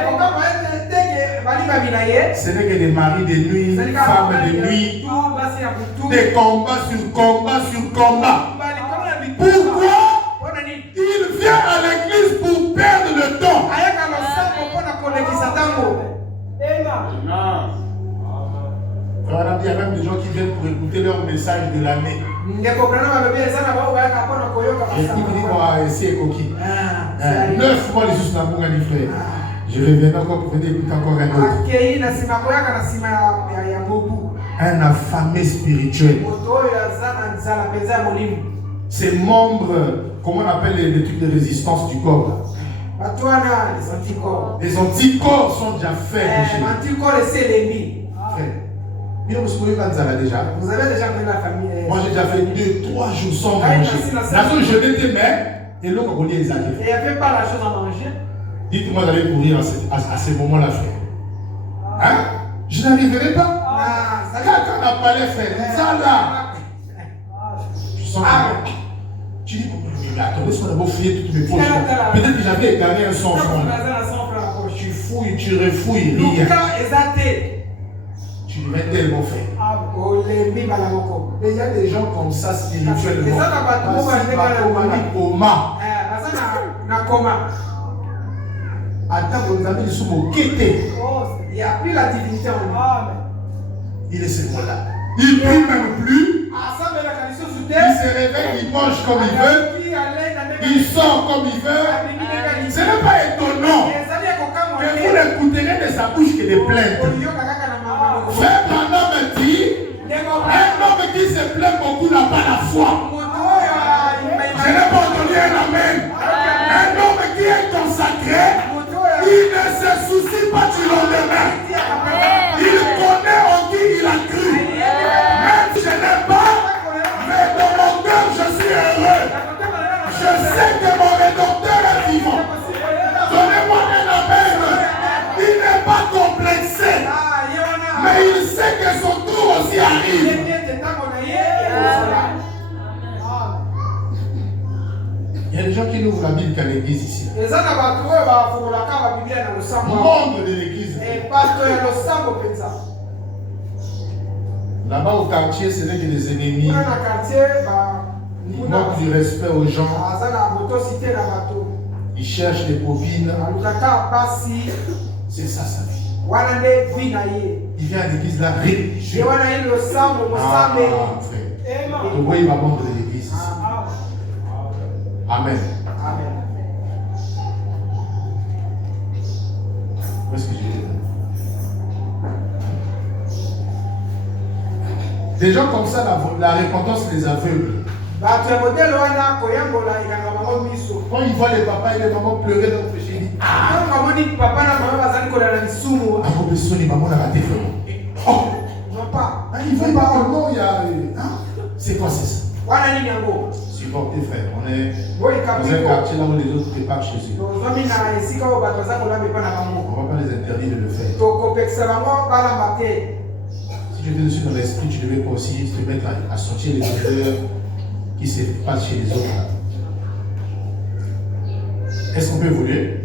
ce n'est que des maris de nuit, femmes de nuit, des combats sur combats sur combats. Pourquoi? Il vient à l'église pour perdre le temps. Il y a même des gens qui viennent pour écouter leur message de l'année. Et qui disent c'est coquille. 9 mois les sous la boue, frère. Je reviens encore pour venir écouter encore un autre. Un affamé spirituel. Ces membres, comment on appelle les trucs de résistance du corps? Les anticorps sont déjà faits. Vous avez déjà fait la famille? Moi j'ai déjà fait 2-3 jours sans manger. La seule je n'étais même et l'autre on y est. Et il n'y avait pas la chose à manger. Dites-moi d'aller courir à ce moment-là, frère. Hein? Je n'arriverai pas. Quelqu'un n'a pas les frères. Ça là. Je sens que tu dis, mais attends, laisse-moi d'abord fouiller toutes mes poches. Peut-être que j'avais égaré un 100 francs. Tu fouilles, tu refouilles, rien. Tu deviens tellement faible. Et il y a des gens comme ça spirituellement. Attends, vos amis sont au quêté. Il n'y a plus la divinité en lui. Il est seulement là. Il ne prie même plus. Il se réveille, il mange comme il veut. Il sort comme il veut. Ce n'est pas étonnant que vous n'écouterez de sa bouche que des plaintes. Frère Branham me dit, un homme qui se plaint beaucoup n'a pas la foi. Je n'ai pas entendu un amen. Un homme qui est consacré, il ne se soucie pas du lendemain. Il connaît en qui il a cru. Même si je n'ai pas, mais dans mon cœur je suis heureux. Je sais que mon Rédempteur est vivant. Donnez-moi un amen. Il n'est pas complexé. Mais il sait que son tour aussi arrive. Il y a des gens qui n'ouvrent la Bible qu'à l'église ici. Membre de l'église. Là-bas au quartier, ce n'est que des ennemis. Ils manquent du respect aux gens. Ils cherchent des copines. C'est ça sa vie. Il vient à l'église là religieux. Frère. Vous voyez ma membre de l'église ici. Amen. Où est-ce que je vais? Des gens comme ça, la repentance les aveugle. Quand ils voient les papas et les mamans pleurer dans le péché, ils disent ah, oh, ils voient pas, oh non, il y a. C'est quoi c'est ça? Supportez frère, on est dans un quartier là où les autres préparent chez eux. On ne va pas les interdire de le faire. Si tu étais dessus dans l'esprit, tu devais pas aussi te mettre à sentir les odeurs qui se passent chez les autres. Est-ce qu'on peut évoluer?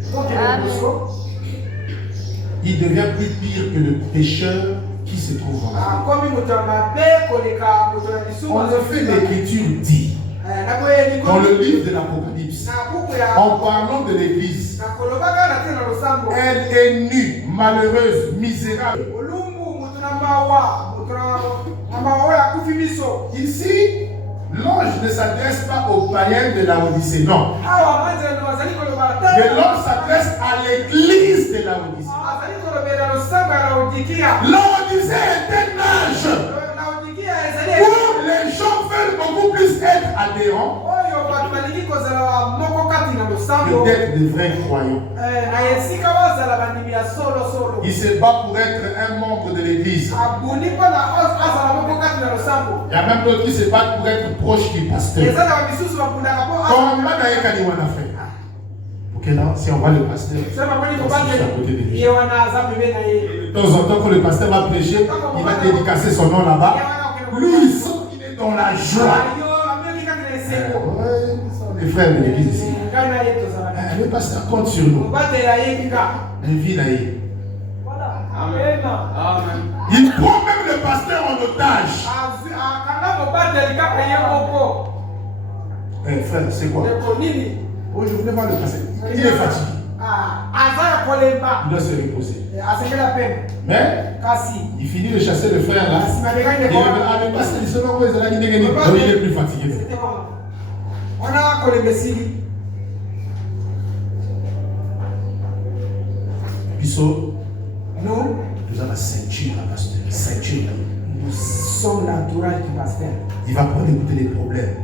Il devient plus pire que le pécheur qui se trouve dans la vie. En effet, l'Écriture dit, dans le livre de l'Apocalypse, en parlant de l'Église, elle est nue, malheureuse, misérable. Ici, l'ange ne s'adresse pas aux païens de Laodicée, non. Mais l'ange s'adresse à l'église de Laodicée. Laodicée est un âge où les gens veulent beaucoup plus être adhérents que d'être de vrais croyants. Il se bat pour être un membre de l'église. Il y a même d'autres qui se battent pour être proches du pasteur. Ok, là, si on voit le pasteur, on se à côté de lui. De temps en temps, quand le pasteur va prêcher, il va dédicacer son nom là-bas. Lui, il sent qu'il est dans la joie. Les frères de l'église ici. Le pasteur compte sur nous. Il vit là. Il prend même le pasteur en otage. Frère, c'est quoi? Oh, je voulais voir le pasteur. Il est fatigué. Il doit se reposer. Mais il finit de chasser le frère là. Il le pasteur, il est plus fatigué. Puisseau, nous avons la ceinture, pasteur. Ceinture. Nous sommes l'entourage du pasteur. Il va prendre écouter les problèmes.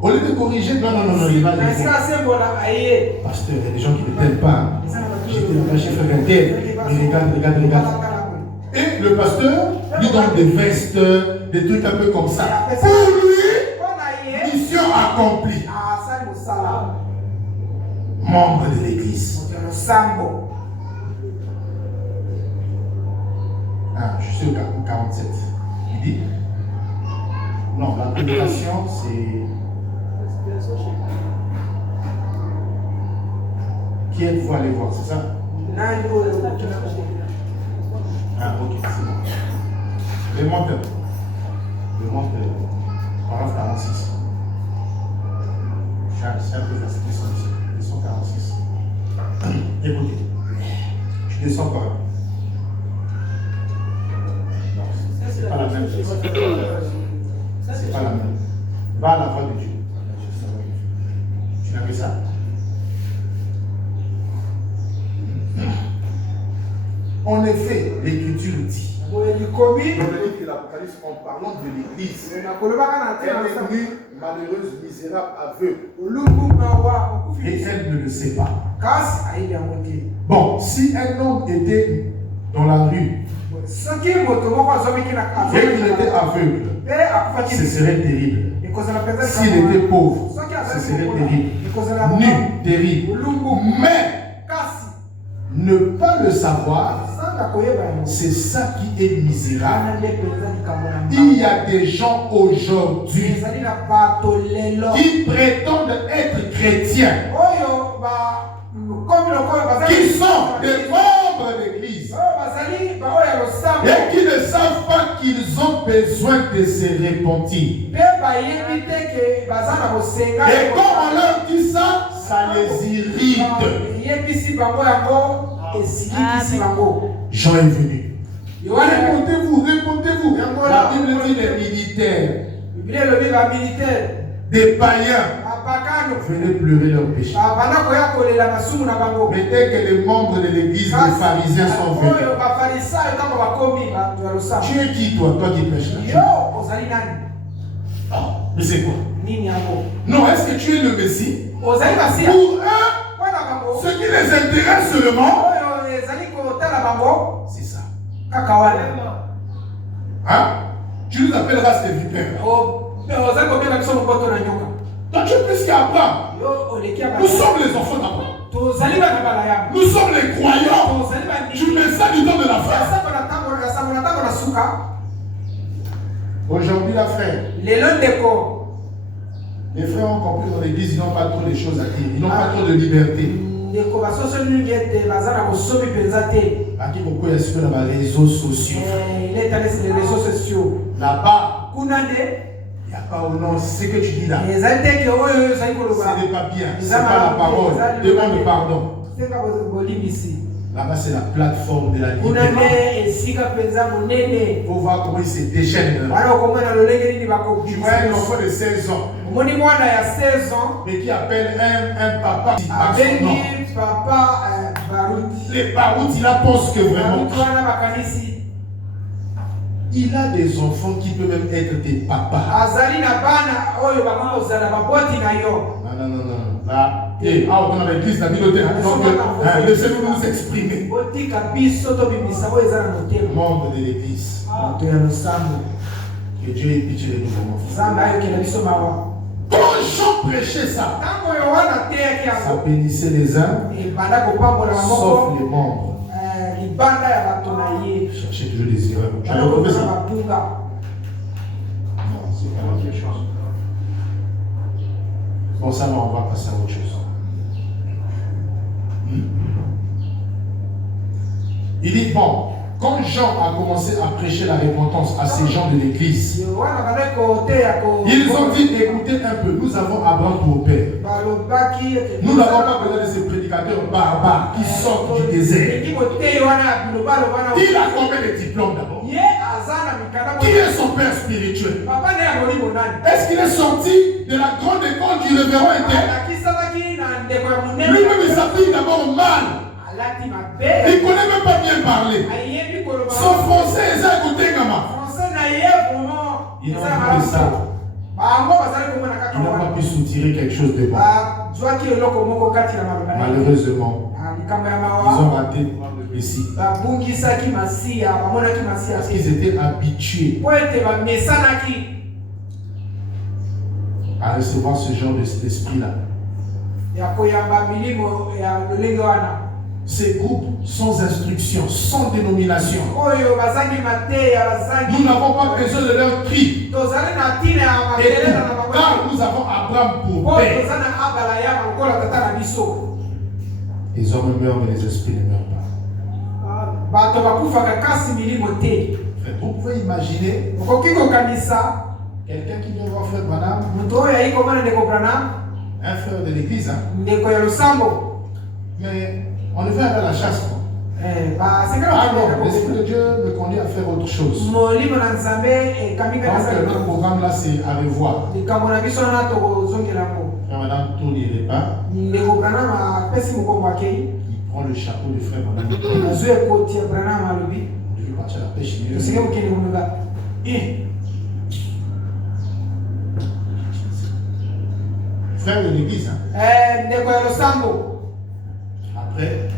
Au lieu de corriger, non, il va dire. Pasteur, il y a des gens qui ne t'aiment pas. J'étais là, j'ai fait un tel. Mais regarde. Et le pasteur lui donne des vestes, des trucs un peu comme ça. Pour lui, mission accomplie. Membre de l'église. Je suis au 47. Il dit non, la prédication c'est. Qui êtes-vous allé voir, c'est ça? Ah, ok, c'est bon. Remonte. Paragraphe 46. Charles, c'est un peu verset 246. Écoutez, je descends quand même. Non, c'est pas la même. C'est pas la même. Va à la voix de Dieu. Tu n'as vu ça? En effet, l'Écriture dit, dans le livre de l'Apocalypse, en parlant de l'Église, elle est nue, malheureuse, misérable, aveugle, et elle ne le sait pas. Bon, si un homme était dans la rue et qu'il était aveugle, ce serait terrible. S'il était pauvre, ce serait terrible. Nu, terrible. Mais ne pas le savoir, c'est ça qui est misérable. Il y a des gens aujourd'hui qui prétendent être chrétiens, qui sont des membres d'église et qui ne savent pas qu'ils ont besoin de se repentir. Et quand on leur dit ça, ça les irrite. Jean est venu. Répondez-vous. La Bible dit les militaires, des païens venaient pleurer leurs péchés. Mais dès que les membres de l'église, les pharisiens sont venus, tu es qui toi qui prêches là? Mais c'est quoi? Non, est-ce que tu es le Messie? Pour eux, ce qui les intéresse seulement, c'est ça. Hein? Tu nous appelleras ces vipères. Donc tu es plus qu'Abraham. Nous sommes les enfants d'Abraham. Nous sommes les croyants du message du temps de la fin. Aujourd'hui, la frère, les frères ont compris dans l'église, ils n'ont pas trop de choses à dire. Ils n'ont pas trop de liberté. Qui beaucoup est sur les réseaux sociaux. Là-bas, il n'y a pas au nom, c'est ce que tu dis là. Ce n'est pas bien, ce n'est pas la parole. Demande pardon. Là-bas, c'est la plateforme de la liberté. Il faut voir comment il se déchaîne. Tu vois un enfant de 16 ans, mais qui appelle un papa à son nom. Les Barout, il pense que vraiment. Il a des enfants qui peuvent même être des papas. Non. Là, dans l'église, la Bible dit, laissez-nous nous exprimer. Membre de l'église. Que Dieu ait pitié de nous. Quand Jean prêchait ça, ça bénissait les uns, sauf les membres. Cherchez toujours des erreurs. Tu as retrouvé ça? Non, c'est pas la même chose. Bon, ça, on va passer à autre chose. Il dit, bon, quand Jean a commencé à prêcher la repentance à ces gens de l'église, ils ont dit, écoutez un peu, nous avons Abraham pour père. Nous n'avons pas besoin de ces prédicateurs barbares qui sortent du désert. Il a combien de diplômes d'abord? Qui est son père spirituel? Est-ce qu'il est sorti de la grande école du révérend interne? Lui-même, il s'applique d'abord mal. Il ne connaît même pas bien parler. Son français est à côté Gama. Il n'a pas fait ça. Il n'a pas pu soutirer quelque chose de bon. Malheureusement, ils ont raté le Messie. Parce qu'ils étaient habitués à recevoir ce genre d'esprit-là. ces groupes sans instruction, sans dénomination. Nous n'avons pas besoin de leur cri. Et car nous avons Abraham pour père. Les hommes meurent, mais les esprits ne meurent pas. Vous pouvez imaginer quelqu'un qui vient voir Frère Branham, un frère de l'église, hein? Mais on le fait avec la chasse. L'Esprit de Dieu me conduit à faire autre chose. Donc notre programme là, c'est à revoir. Frère Branham tourne les repas. Il prend le chapeau de Frère Branham. On devait partir à la pêche. Frère de l'église. Hein? Après,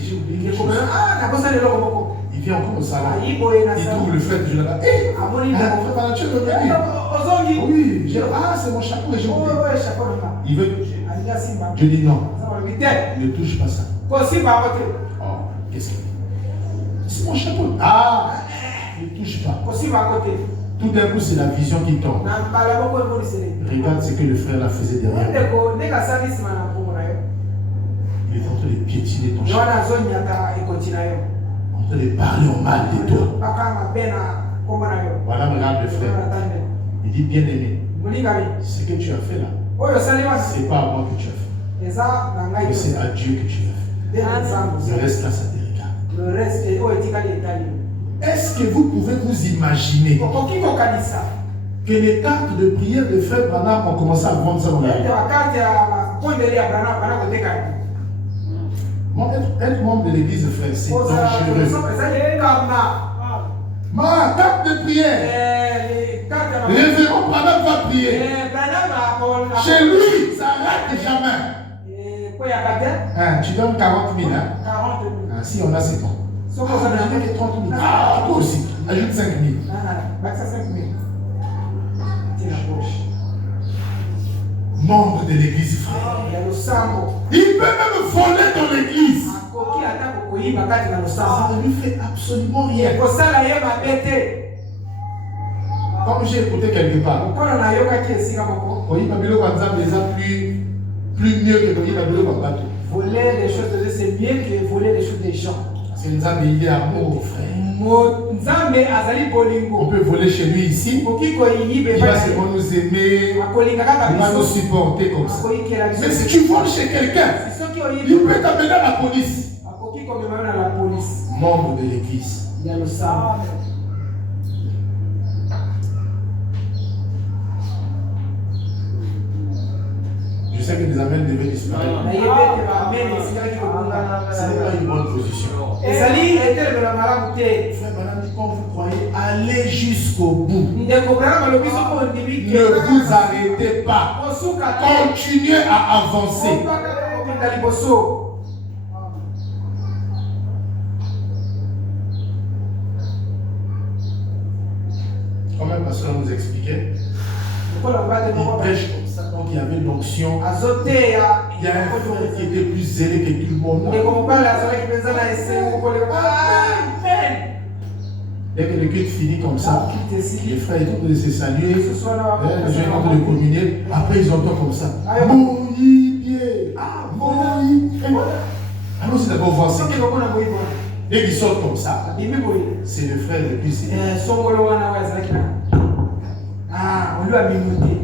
j'ai oublié quelque chose. Il vient encore au salon. Il trouve le fait que je là-bas. Oui, c'est mon chapeau et j'ai oublié. Il veut. Je dis non. Ne touche pas ça. Oh, qu'est-ce qu'il dit? C'est mon chapeau. Ah, ne touche pas. Tout d'un coup, c'est la vision qui tombe. Regarde ce que le frère là faisait derrière. Il est en train de piétiner ton chapeau. En train de parler au mal de toi. Voilà, regarde le frère. Il dit, bien aimé, ce que tu as fait là, c'est pas à moi que tu as fait. Mais c'est à Dieu que tu l'as fait. Le reste là, ça te regarde. Est-ce que vous pouvez vous imaginer que les cartes de prière de Frère Branham ont commencé à vendre ça dans la rue? Être membre de l'église, frère, c'est dangereux. Ma carte de prière. Révérend Branham va prier. Chez lui, ça n'arrête jamais. Tu donnes 40 000. Hein? Si on a, c'est bon. Je n'ai que 30 000. Ah, toi aussi. Ajoute 5 000. Membre de l'église, frère. Il peut même voler dans l'église. Ça ne lui fait absolument rien. Comme j'ai écouté quelque part, plus mieux que voler des choses de Dieu, c'est mieux que voler des choses des gens. C'est il est amour, frère. On peut voler chez lui ici. Il va seulement nous aimer. Il va nous supporter comme ça. Mais si tu voles chez quelqu'un, il peut t'amener à la police. Membre de l'église. Je sais que les amens devaient disparaître. Ce n'est pas une bonne position. Frère Branham dit, quand vous croyez, allez jusqu'au bout. Ne vous arrêtez pas. Continuez à avancer. Comme un pasteur nous expliquait, il prêche comme ça, donc il y avait l'onction. Il y a un frère qui était plus zélé que tout le monde. Dès que le culte finit comme ça, les frères sont en train de se saluer, les gens sont en train de communier, après ils entendent comme ça. Moïbier. Alors c'est d'abord voir ce qu'il y a. Dès qu'ils sortent comme ça, c'est le frère le plus zélé. On lui a mimoté.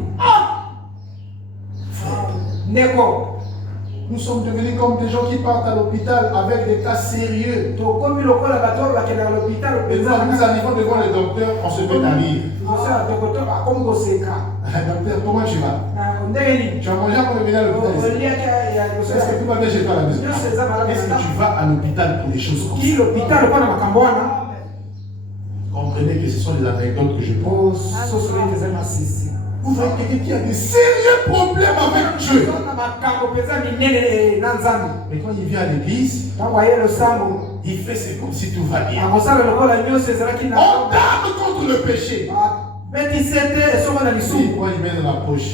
Nous sommes devenus comme des gens qui partent à l'hôpital avec des cas sérieux. Et quand nous arrivons devant le docteur, on se met à rire. Docteur, comment tu vas? Tu as mangé avant de venir à l'hôpital? Est-ce que tout va bien chez toi à la maison? Est-ce que tu vas à l'hôpital pour des choses comme ça? Comprenez que ce sont des anecdotes que je prends. Vous voyez quelqu'un qui a des sérieux problèmes avec Dieu. Mais quand il vient à l'église, il fait c'est comme si tout va bien. On garde contre le péché. Oui, quoi il met dans la poche?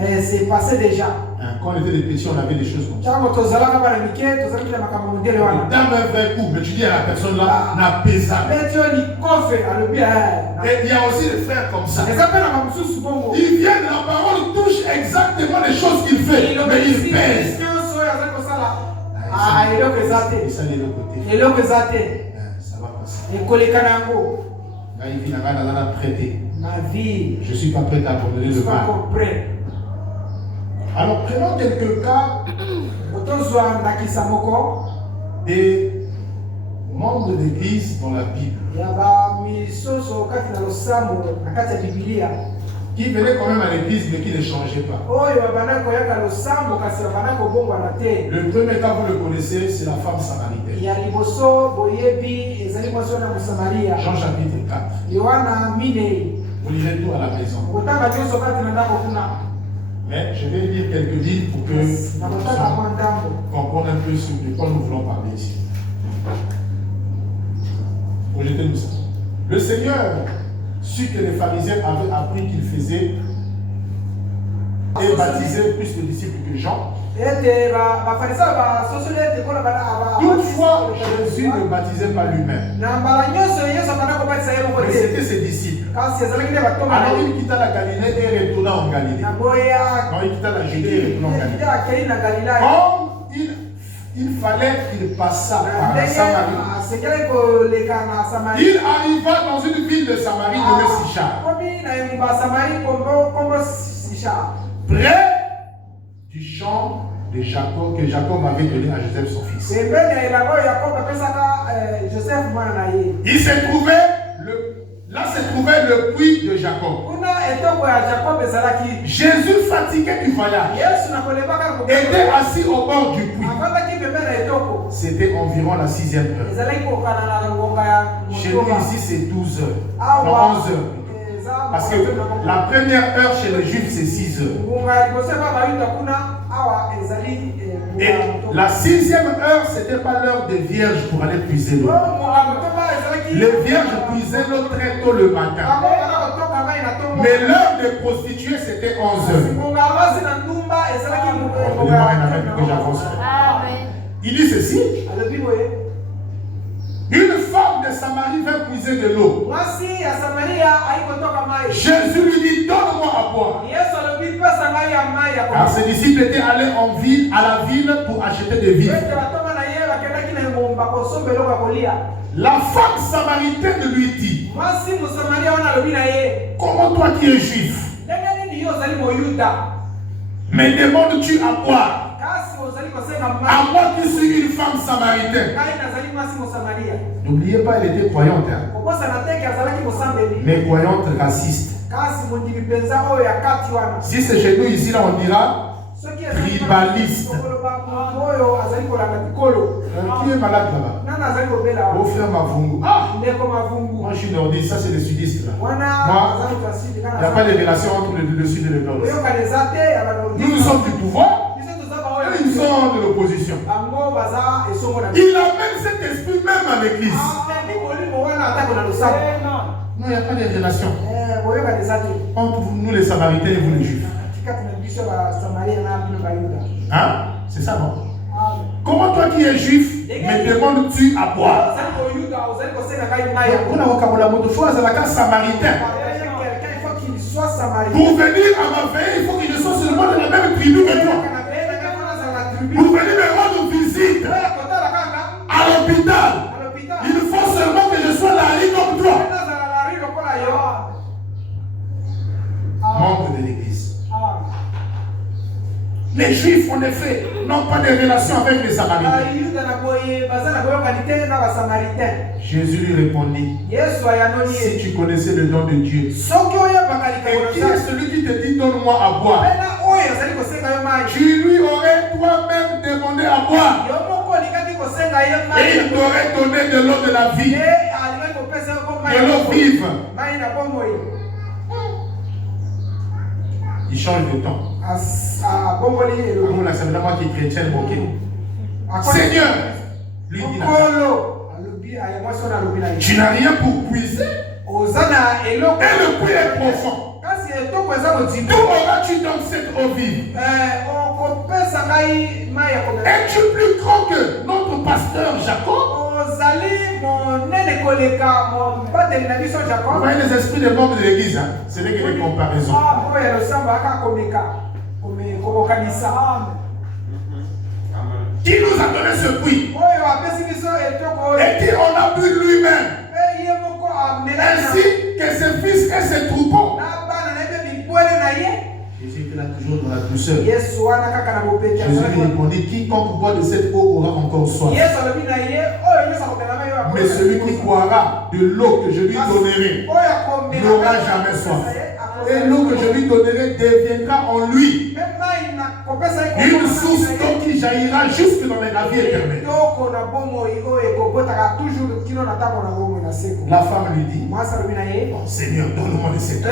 Et c'est passé déjà. Quand on était des petits, on avait des choses comme ça. Mais Dans un vrai coup, mais tu dis à la personne là, n'a pas ça. Et il y a aussi des frères comme ça. Ils viennent, la parole touche exactement les choses qu'il fait, mais ils pèsent. Ah, il est que ça Et ça, il est de côté. il est que ça Ça va passer. et collé canango. Là, il vit dans la prêté. Ma vie, Je ne suis pas prêt à abandonner je le suis pas mal. encore prêt. Alors, prenons quelques cas des membres d'église dans la Bible qui venaient quand même à l'église mais qui ne changeaient pas. Le premier cas, vous le connaissez, c'est la femme samaritaine. Jean chapitre 4. Vous lirez tout à la maison. Mais je vais lire quelques livres pour que nous comprenions un peu de quoi nous voulons parler ici. Projetez-nous ça. Le Seigneur sut que les pharisiens avaient appris qu'il faisait et baptisait plus de disciples que Jean. Toutefois, Jésus ne baptisait pas lui-même. Mais c'était ses disciples. Alors il quitta la Galilée et retourna en Galilée. Non, il quitta la Judée et retourna en Galilée. Comme il fallait qu'il passât par la Samarie. Il arriva dans une ville de Samarie nommée Sichar, près du champ de Jacob que Jacob avait donné à Joseph son fils. Il se trouvait là se trouvait le puits de Jacob. Jésus, fatigué du voyage, était assis au bord du puits. C'était environ la 6e heure. Chez nous ici c'est 12 heures. Non, 11 heures. Parce que la première heure chez les Juifs c'est 6 heures. Et la 6e heure, c'était pas l'heure des vierges pour aller puiser l'eau. Les vierges puisaient l'eau très tôt le matin. Mais l'heure des prostituées, c'était 11 heures. Il dit ceci. Une femme de Samarie vint puiser de l'eau. Jésus lui dit, donne-moi à boire. Car ses disciples étaient allés à la ville pour acheter des vivres. La femme samaritaine lui dit, comment toi qui es juif, me demandes-tu à boire? À moi qui suis une femme samaritaine. N'oubliez pas, elle était croyante. Hein? Mais croyante raciste. Si c'est chez nous ici, là, on dira tribaliste. Qui est malade là-bas? Au frère Mavungu. Ah! Moi je suis nordiste, ça c'est les sudistes là. Moi, il n'y a pas de relation entre le sud et le nord. Nous sommes du pouvoir. Ils sont de l'opposition. Il amène cet esprit même à l'église. Non, il n'y a pas de relation entre nous les Samaritains et vous les Juifs. Hein? C'est ça, non? Comment toi qui es juif, me demandes-tu à boire? Samaritain. Pour venir à ma veille, il faut que je sois seulement de la même tribu que toi. Pour venir me rendre visite à l'hôpital, il faut seulement que je sois là comme toi. Membre de l'église. Les Juifs, en effet, n'ont pas de relation avec les Samaritains. Jésus lui répondit, si tu connaissais le nom de Dieu, et qui est celui qui te dit donne-moi à boire, tu lui aurais toi-même demandé à boire, et il t'aurait donné de l'eau de la vie, de l'eau vive. Il change de temps. C'est vraiment qui est chrétien, ok. Seigneur, lui dit la tu n'as rien pour puiser. Et le puits est profond. auras-tu donc cette eau vive? Es-tu plus grand que notre pasteur Jacob? Vous voyez les esprits des membres de l'église, hein? Ce n'est que des comparaisons. Qui nous a donné ce puits? Et qui en a bu lui-même, ainsi que ses fils et ses troupeaux. Jésus était là toujours dans la douceur. Jésus lui répondit, quiconque boit de cette eau aura encore soif. Mais celui qui boira de l'eau que je lui donnerai n'aura jamais soif. Et l'eau que je lui donnerai deviendra en lui une source d'eau qui jaillira jusque dans les navires éternels. La femme lui dit, Seigneur, donne-moi de cette eau,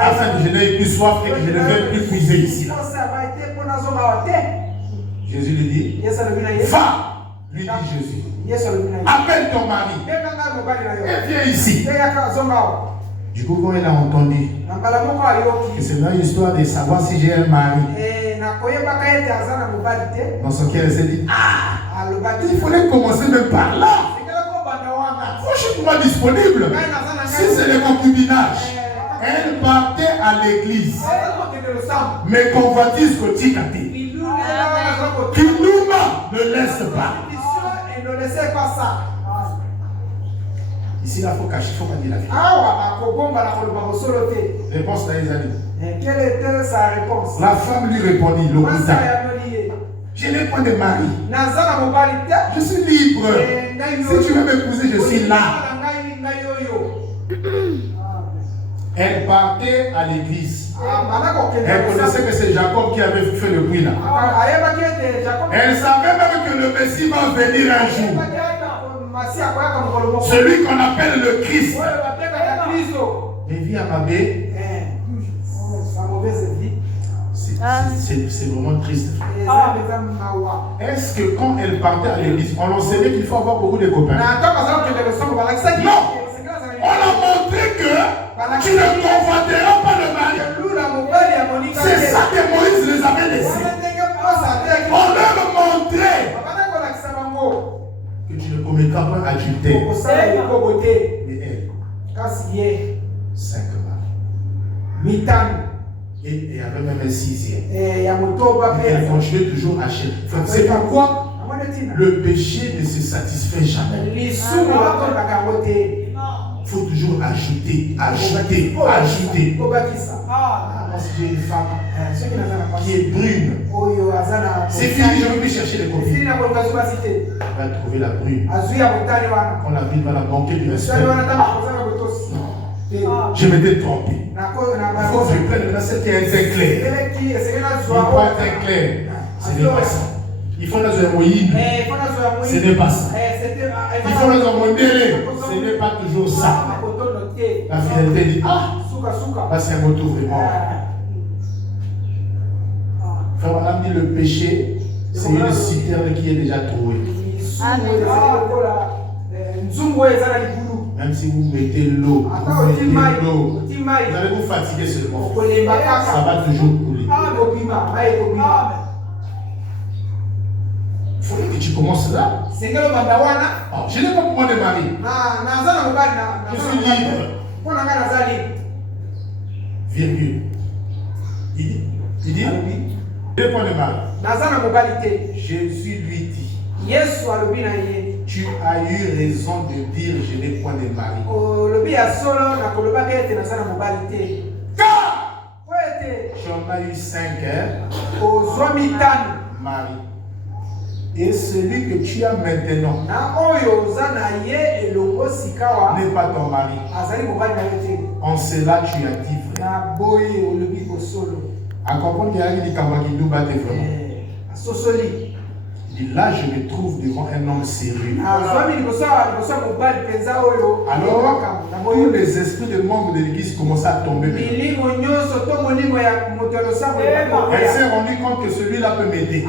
afin que je n'aie plus soif et que je ne vienne plus puiser ici. Jésus lui dit, va, lui dit Jésus, appelle ton mari et viens ici. Du coup, quand elle a entendu que c'est une histoire de savoir si j'ai un mari, dans son cœur, elle s'est dit, ah, il fallait commencer même par là. Moi, je suis pas disponible. Si c'est le concubinage, elle partait à l'église. Mais convoitise Kotikati. Kinouma ne laisse pas. Ici, il faut cacher, il faut pas dire la vérité. Réponse là, les amis. Quelle était sa réponse? La femme lui répondit, l'hôpital. Je n'ai pas de mari. Je suis libre. Si tu veux m'épouser, je suis là. Elle partait à l'église. Elle connaissait que c'est Jacob qui avait fait le puits là. Elle savait même que le Messie va venir un jour. Celui qu'on appelle le Christ. Mais vie à Mabé, c'est vraiment triste. Est-ce que quand elle partait à l'église, on l'enseignait qu'il faut avoir beaucoup de copains? Non! On a montré que tu ne convoiteras pas le mari. C'est ça que Moïse les avait laissés. On leur montrait que tu ne commettras pas adultère. Mais elle, 5 maris. Et il y avait même un 6e. Et elle continuait toujours à chercher. C'est pourquoi le péché ne se satisfait jamais. Il faut toujours ajouter. Moi, si j'ai une femme qui est brune, c'est fini, je ne veux plus chercher les copines. Elle va trouver la brune. Quand la ville va la manquer du respect. Je m'étais trompé. Il faut que je prenne maintenant cette qui est un teint clair. Il faut un teint clair. Ce n'est pas ça. Il faut dans un moyen. Ce n'est pas ça. Il faut dans un modèle. Ce n'est pas toujours ça. La fidélité dit, ah, là c'est un retour vraiment. Frère Madame dit, le péché, c'est une citerne qui est déjà trouée. Même si vous mettez l'eau, vous allez vous fatiguer seulement. Ça va toujours couler. Il faut que tu commences là. Oh, je n'ai pas pour moi de mari. Je suis libre. Virgule. Il dit, deux points de mari. Jésus lui dit, tu as eu raison de dire je n'ai point de mari. Car j'en ai eu 5 mari. Et celui que tu as maintenant n'est pas ton mari. En cela tu as dit vrai. À comprendre qu'il y a un qui nous battait vraiment. Il dit là je me trouve devant un homme sérieux. Alors tous les esprits des membres de l'église commençaient à tomber. Elle s'est rendue compte que celui-là peut m'aider.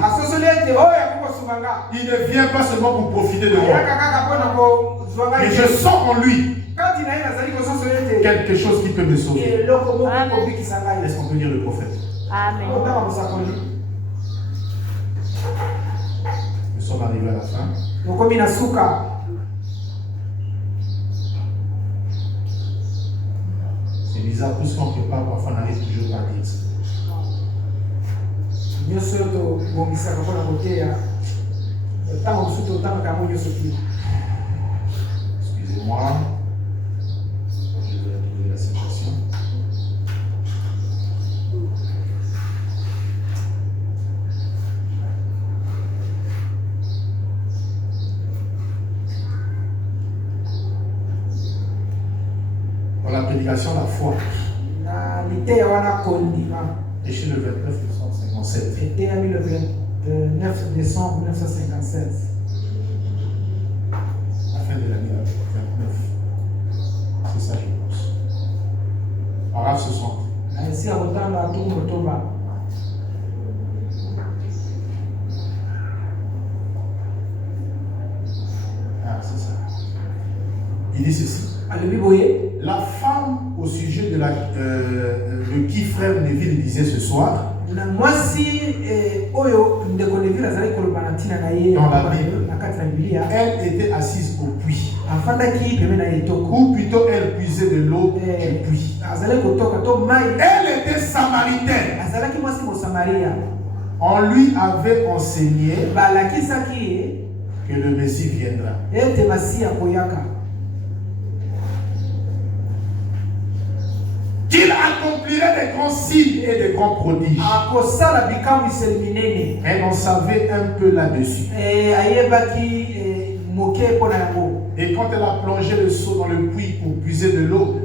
Il ne vient pas seulement pour profiter de moi. Mais je sens en lui quelque chose qui peut me sauver. Amen. Est-ce qu'on peut dire le prophète? Amen. Nous sommes arrivés à la fin. C'est bizarre, tout ce qu'on prépare, parfois on n'arrive toujours pas à dire ça. Excusez-moi, je vais retrouver la situation. Dans la prédication, la foi. Et chez le 29 1957. C'était le 29 décembre 1957. La fin de l'année 29. C'est ça, je pense. Arabe 60. Ainsi, à autant la tour Toba. Ah, c'est ça. Il dit ceci. La femme au sujet de qui frère Neville disait ce soir dans la Bible, elle était assise au puits, ou plutôt elle puisait de l'eau du puits. Elle était samaritaine. On lui avait enseigné que le Messie viendra. Qu'il accomplirait des grands signes et des grands prodiges. Elle en savait un peu là-dessus. Et quand elle a plongé le seau dans le puits pour puiser de l'eau,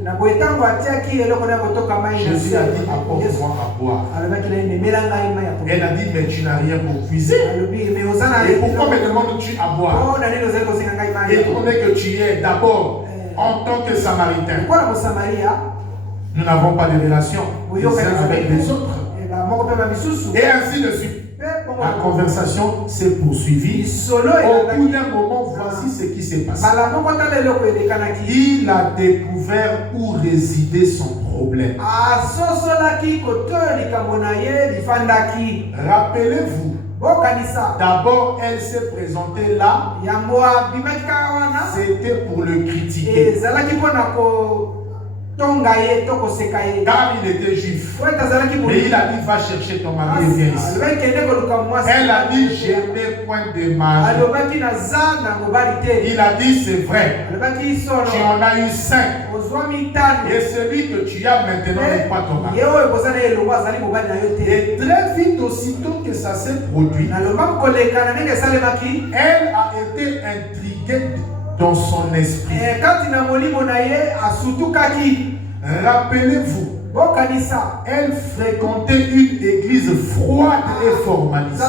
Jésus a dit apporte-moi à boire. Elle a dit mais tu n'as rien pour puiser. Et pourquoi me demandes-tu à boire? Étant donné que tu es d'abord en tant que Samaritain. Nous n'avons pas de relation les uns avec les autres. Et ainsi de suite. La conversation s'est poursuivie. Au bout d'un moment, voici ce qui s'est passé. Il a découvert où résidait son problème. Rappelez-vous, d'abord elle s'est présentée là. C'était pour le critiquer. Car il était juif. Mais il a dit va chercher ton mari et viens ici. Elle a dit je n'ai point de mari. Il a dit c'est vrai. Tu en as eu 5. Et celui que tu as maintenant n'est pas ton mari. Et très vite aussitôt que ça s'est produit, elle a été intriguée dans son esprit. Rappelez-vous, elle fréquentait une église froide et formaliste.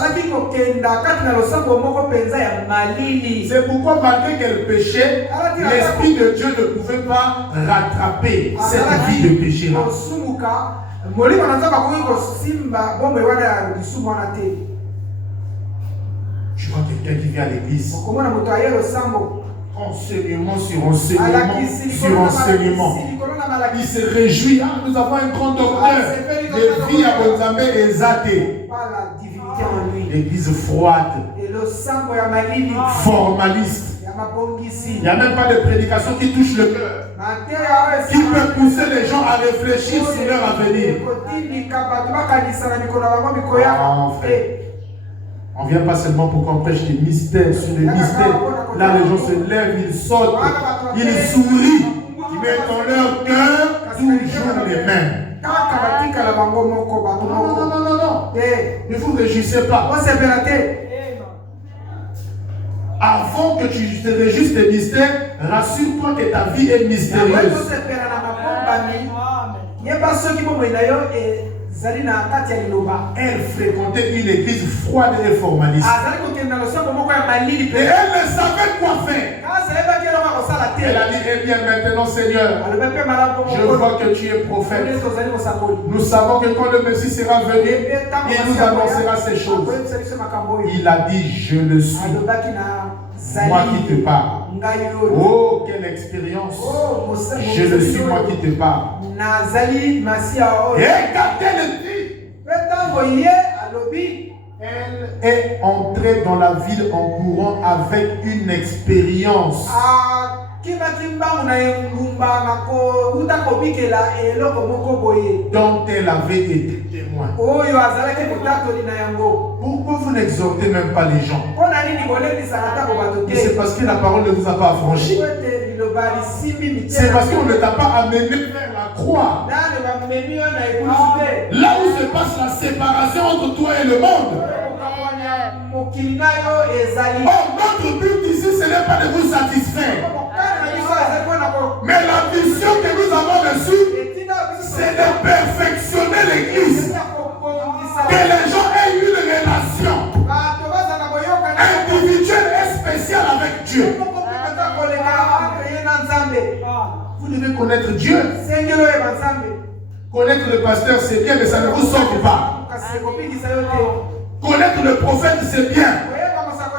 C'est pourquoi malgré qu'elle péchait, l'Esprit de Dieu ne pouvait pas rattraper cette vie de péché-là. Je vois quelqu'un qui vient à l'église. Enseignement sur enseignement sur enseignement. Il se réjouit. Ah, nous avons un grand docteur de vie à Bonzambe et Zate. L'église froide, formaliste. Il n'y a même pas de prédication qui touche le cœur, qui peut pousser les gens à réfléchir sur leur avenir. On ne vient pas seulement pour qu'on prêche des mystères sur les mystères. Là, les gens se lèvent, ils sautent, ils sourient. Ils mettent dans leur cœur toujours les mêmes. Non. Ne vous réjouissez pas. Avant que tu te réjouisses des mystères, rassure-toi que ta vie est mystérieuse. Elle fréquentait une église froide et formaliste. Et elle ne savait quoi faire. Elle a dit, eh bien maintenant Seigneur, je vois que tu es prophète. Nous savons que quand le Messie sera venu, il nous annoncera ces choses. Il a dit, je le suis. Moi qui te parle. Oh, quelle expérience. Je ne suis moi qui te parle. Et quand elle est entrée dans la ville en courant avec une expérience. Dont elle avait été témoin. Pourquoi vous n'exhortez même pas les gens? C'est parce que la parole ne vous a pas affranchi. C'est parce qu'on ne t'a pas amené vers la croix. Là où se passe la séparation entre toi et le monde. Oh, notre but ici, ce n'est pas de vous satisfaire. Mais la mission que nous avons reçue, c'est de perfectionner l'Église. Que les gens aient une relation individuelle et spéciale avec Dieu. Vous devez connaître Dieu. Connaître le pasteur, c'est bien, mais ça ne vous sauve pas. Connaître le prophète, c'est bien.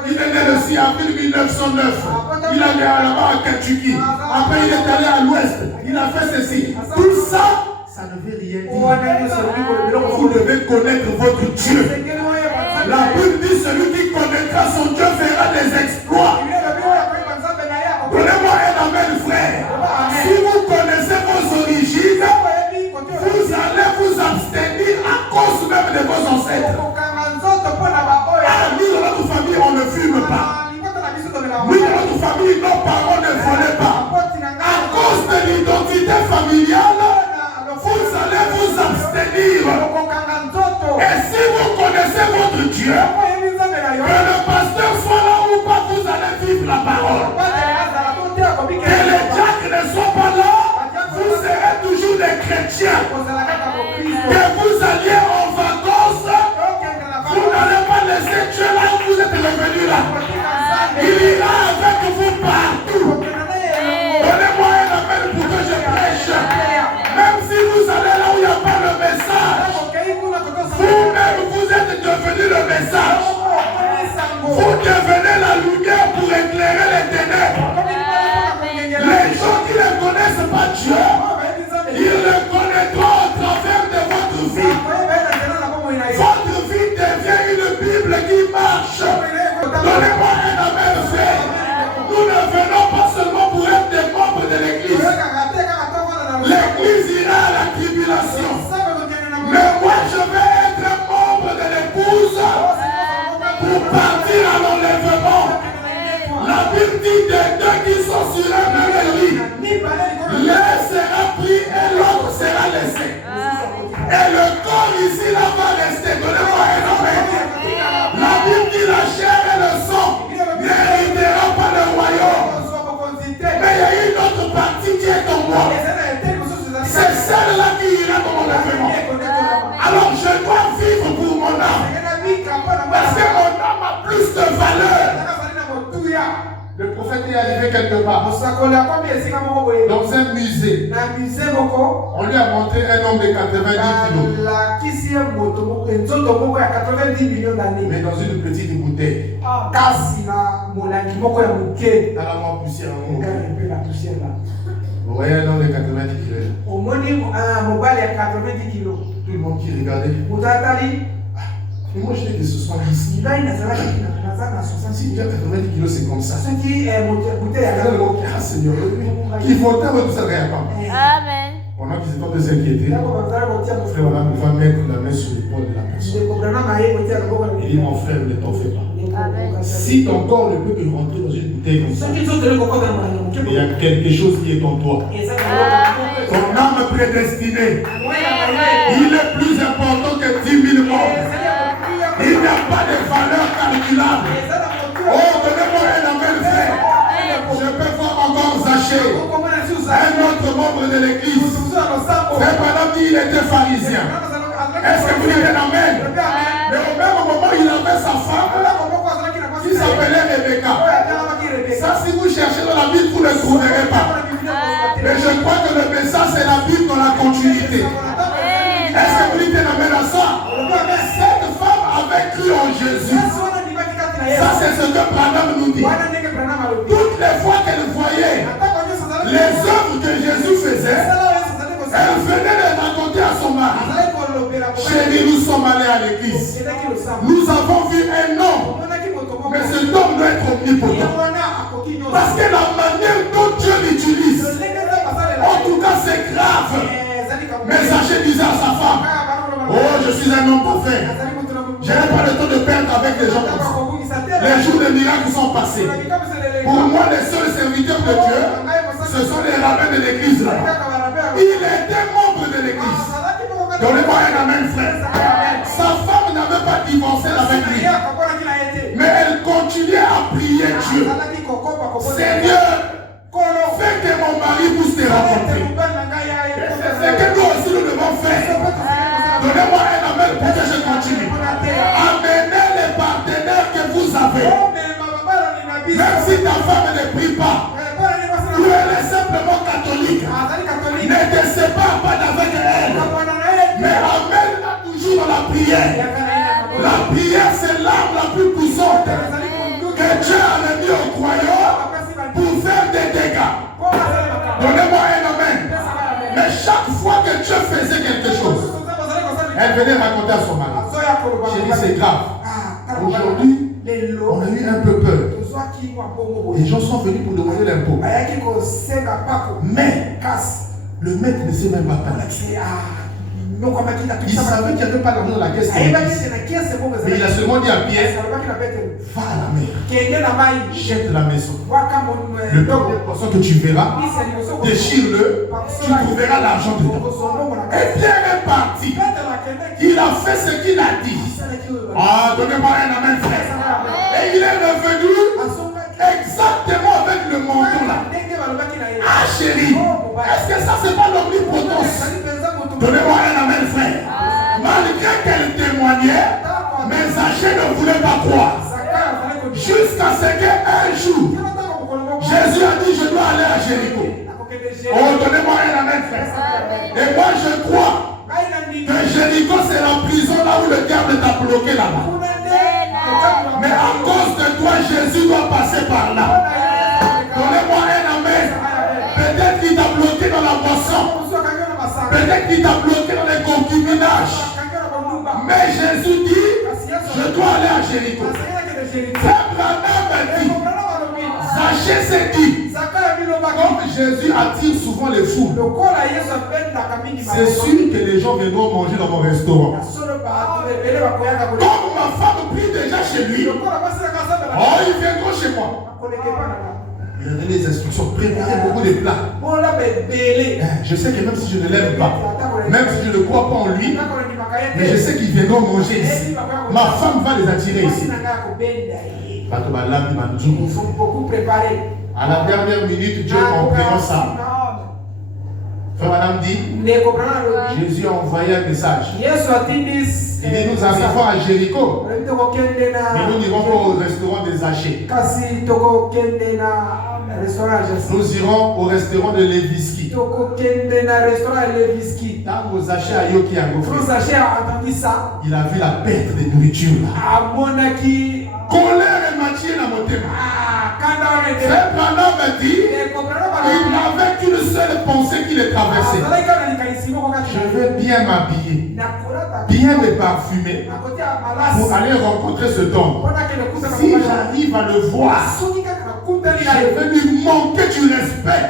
Il est né le 6 avril 1909. Il est allé là-bas à Kentucky. Après, il est allé à l'ouest. Il a fait ceci. Tout ça, ça ne veut rien dire. Vous devez connaître votre Dieu. La Bible dit celui qui connaîtra son Dieu fera des exploits. Donnez-moi un amen, frère. Si vous connaissez vos origines, vous allez vous abstenir à cause même de vos ancêtres. Nous, dans notre famille, on ne fume pas. Nous, dans notre famille, nos parents ne volaient pas. À cause de l'identité familiale, vous allez vous abstenir. Et si vous connaissez votre Dieu, que le pasteur soit là ou pas, vous allez vivre la parole. Que les diacres ne soient pas là, vous serez toujours des chrétiens. Que vous alliez en vacances, vous n'allez pas laisser Dieu là où vous êtes revenu là. Il ira avec vous partout. Donnez-moi un appel pour que je prêche. Même si vous allez là où il n'y a pas le message, vous-même vous êtes devenu le message. Vous devenez la lumière pour éclairer les ténèbres. Les gens qui ne connaissent pas Dieu, ils le connaîtront au travers de votre vie. Votre vie devient une Bible qui marche. Donnez-moi un amen, frère. Nous ne venons pas seulement pour être des membres de l'Église. L'Église ira à la tribulation. Mais moi, je vais être un membre de l'épouse pour partir à l'enlèvement. La Bible dit des deux qui sont sur un même lit. L'un sera pris et l'autre sera laissé. Et le corps ici là va rester. Donnez-moi un amen. La Bible dit la chair et le sang n'hériteront pas le royaume. Mais il y a une autre partie qui est en moi. C'est celle-là qui ira dans mon enlèvement. Alors je dois vivre pour mon âme. Parce que mon âme a plus de valeur. Le prophète est arrivé quelque part. Dans un musée. On lui a montré un homme de 90 kilos. Mais dans une petite bouteille. Dans la moins poussière. Vous voyez un homme de 90 kilos. Tout le monde qui regardait. Mais moi je dis que ce soit ici. Si tu as 90 kilos, c'est comme ça. Ah Seigneur, qui vont tout ça rien pas. Amen. Pendant qu'ils étaient de s'inquiéter, frère, voilà, on va mettre la main sur l'épaule de la personne. Il dit mon frère, ne t'en fais pas. Amen. Si ton corps ne peut que rentrer dans une bouteille comme ça, il y a quelque chose qui est en toi. Ton âme prédestinée. Il est plus important que 10 000 morts. Il n'y a pas de valeur calculable. Oh, donnez-moi un amen, frère. Je peux voir encore Zaché, un autre membre de l'église. Frère Branham dit qu'il était pharisien. Est-ce que vous dites un amen? Mais au même moment, il avait sa femme qui s'appelait Rebecca. Ça, si vous cherchez dans la Bible, vous ne le trouverez pas. Mais je crois que le message, c'est la Bible dans la continuité. Est-ce que vous dites un amen à ça? Cette femme avait cru en Jésus. Ça, c'est ce que Branham nous dit. Toutes les fois qu'elle voyait les œuvres que Jésus faisait, elle venait les raconter à son mari. Chérie, nous sommes allés à l'église. Nous avons vu un homme. Mais cet homme doit être omnipotent. Parce que la manière dont Dieu l'utilise, en tout cas c'est grave. Mais Zachée disait à sa femme, oh, je suis un homme parfait. Je n'ai pas le temps de perdre avec les gens comme ça. Les jours de miracles sont passés. Pour moi, les seuls serviteurs de Dieu, ce sont les rabbins de l'église. Il était membre de l'église. Donnez-moi un amen, frère. Sa femme n'avait pas divorcé avec lui. Mais elle continuait à prier Dieu. Seigneur, fais que mon mari puisse te rencontrer. C'est que nous aussi nous devons faire. Donnez-moi un amen pour que je continue. Amenez les partenaires que vous avez. Même si ta femme ne prie pas, ou elle est simplement catholique, ne te sépare pas d'avec elle, mais amène-la toujours dans la prière. La prière, c'est l'arme la plus puissante que Dieu a remis aux croyants pour faire des dégâts. Donnez-moi un amen. Mais chaque fois que Dieu faisait quelque chose, elle venait raconter à son mari. J'ai dit, c'est grave. Aujourd'hui, on a eu un peu peur. Les gens sont venus pour demander l'impôt. Mais le maître ne sait même pas parler. Il savait qu'il n'y avait pas d'argent dans la caisse. Mais il a seulement dit à Pierre, va à la mer, jette la maison. Le poisson que tu verras, déchire-le, tu trouveras l'argent dedans. Et Pierre est parti. Il a fait ce qu'il a dit. Ah, donnez-moi un amen, frère. Et il est revenu exactement avec le menton là. Ah chérie, est-ce que ça c'est pas l'omnipotence? Donnez-moi un amen, frère. Malgré qu'elle témoignait, mais Zachée ne voulait pas croire. Jusqu'à ce qu'un jour, Jésus a dit, je dois aller à Jéricho. Oh, donnez-moi un amen, frère. Et moi je crois que Jéricho c'est la prison là où le diable t'a bloqué là-bas. Mais à cause de toi, Jésus doit passer par là. Donnez-moi un amen. Peut-être qu'il t'a bloqué dans la boisson. Peut-être qu'il t'a bloqué dans les concubinages. Mais Jésus dit, je dois aller à Jéricho. Frère Branham m'a dit, Zachée s'est dit, comme Jésus attire souvent les fous, c'est sûr que les gens viendront manger dans mon restaurant. Comme ma femme prie déjà chez lui, oh, ils viendront chez moi. Il a donné des instructions, préparez beaucoup de plats. Je sais que même si je ne l'aime pas, même si je ne crois pas en lui, mais je sais qu'ils viendront manger ici. Ma femme va les attirer ici. Ils sont beaucoup préparés. À la dernière minute, Dieu comprenant ça. Frère Madame dit, Jésus a envoyé un message. Il dit, nous arrivons à Jéricho. Et nous n'irons pas au restaurant des Zachée. Nous irons au restaurant de Leviski. Dans vos Zachée à Yoki a il a vu la perte de nourriture là. Colère et matière dans mon thème. Frère Branham m'a dit, il n'avait qu'une seule pensée qui le traversait. Je veux bien m'habiller, bien me parfumer pour aller rencontrer cet homme. Si j'arrive à le voir, je vais lui manquer du respect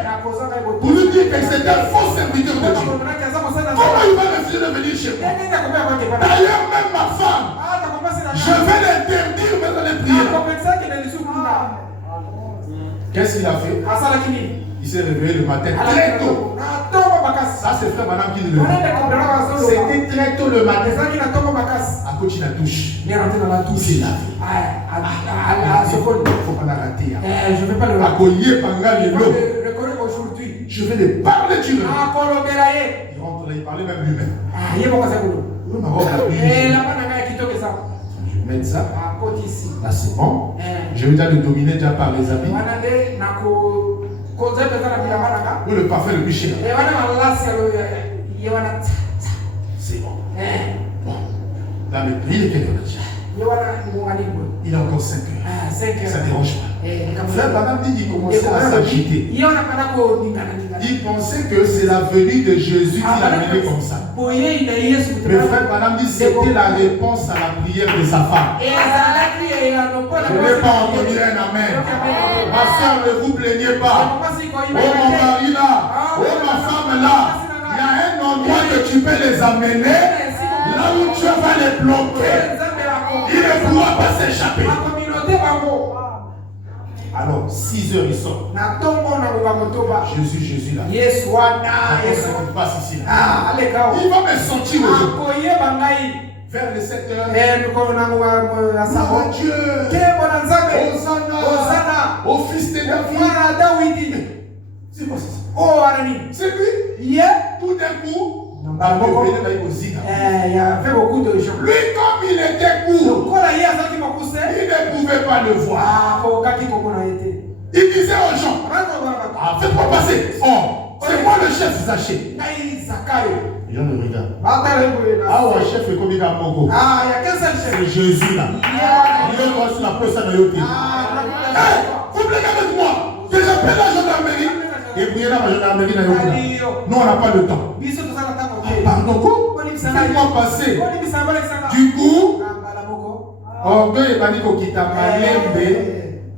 pour lui dire que c'est un faux serviteur de Dieu. Comment il va refuser de venir chez moi? D'ailleurs, même ma femme, je vais l'interdire même dans les prières. Qu'est-ce qu'il a fait? Il s'est réveillé le matin très tôt. Ça, c'est frère madame qui le dit. C'était très tôt le matin. À côté de la douche. Il s'est lavé. Il faut pas l'arrêter. Je ne vais pas le raconter. Aujourd'hui. Je vais les parler du même. Il rentre là, il parlait même lui-même. Je vais mettre ça. Là, c'est bon. Je vais déjà le dominer déjà par les amis. Ou le parfait le plus cher. C'est bon. Bon. Là, il est quelqu'un déjà. Il a encore 5 heures. Ça ne dérange pas. Frère Branham dit qu'il commençait à s'agiter. Il pensait que c'est la venue de Jésus qui l'a mené comme ça. Mais Frère Branham dit que c'était la réponse à la prière de sa femme. Je n'ai pas entendu un amen. Ma soeur, ne vous plaignez pas. Oh mon mari là, oh ma femme là, il y a un endroit que tu peux les amener, là où tu vas les bloquer. Il ne pourra pas s'échapper. Alors, 6 heures, il sort. Jésus là. Yes, Il passe ici là. Il va me sentir aujourd'hui. Vers les 7 heures. Oh Dieu. Hosanna. Au fils de David. C'est quoi ça? C'est lui. Tout d'un coup. Il y avait beaucoup de gens. Lui, comme il était court, il ne pouvait pas le voir. Il disait aux gens, faites-moi passer. Oh, c'est moi le chef Zaché. Les gens me regardent. Ah ouais, chef est comme il a Mogo. C'est Jésus là. Il est sur la personne de Yopi. Vous blaguez avec moi. Que j'appelle la gendarmerie. Et puis la gendarmerie n'a Yopi. Nous, on n'a pas le temps. Pardon, fais-moi passer. Du coup, orgueil et baniko kita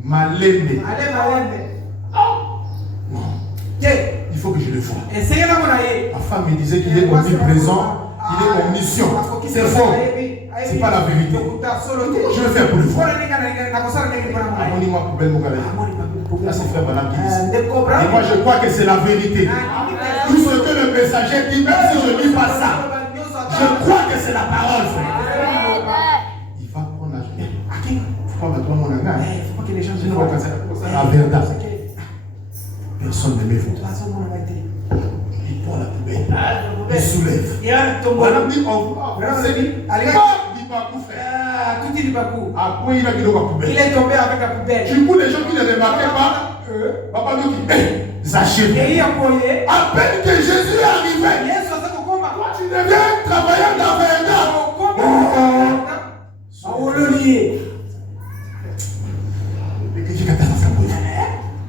malembe. Il faut que je le voie. Ma femme me disait qu'il est omniprésent, il est omniscient. C'est faux. C'est pas la vérité. Je vais faire pour le voir. Amoni-moi poubelle Moukalaï. Là, c'est frère Madame qui dit ça. Et moi, je crois que c'est la vérité. Tout ce que le messager dit, même si je ne lis pas ça, je crois que c'est la parole, frère. Il va prendre la journée. Il ne faut pas mettre mon âme. Il faut pas que les gens se disent la vérité. Personne ne m'évoque. Il prend la poubelle. Il soulève. Madame dit, on va. Il est tombé avec la poubelle. Du coup, les gens qui ne remarquaient pas, Papa nous dit, Zaché. À peine que Jésus est arrivé, toi tu deviens travailleur d'Averda.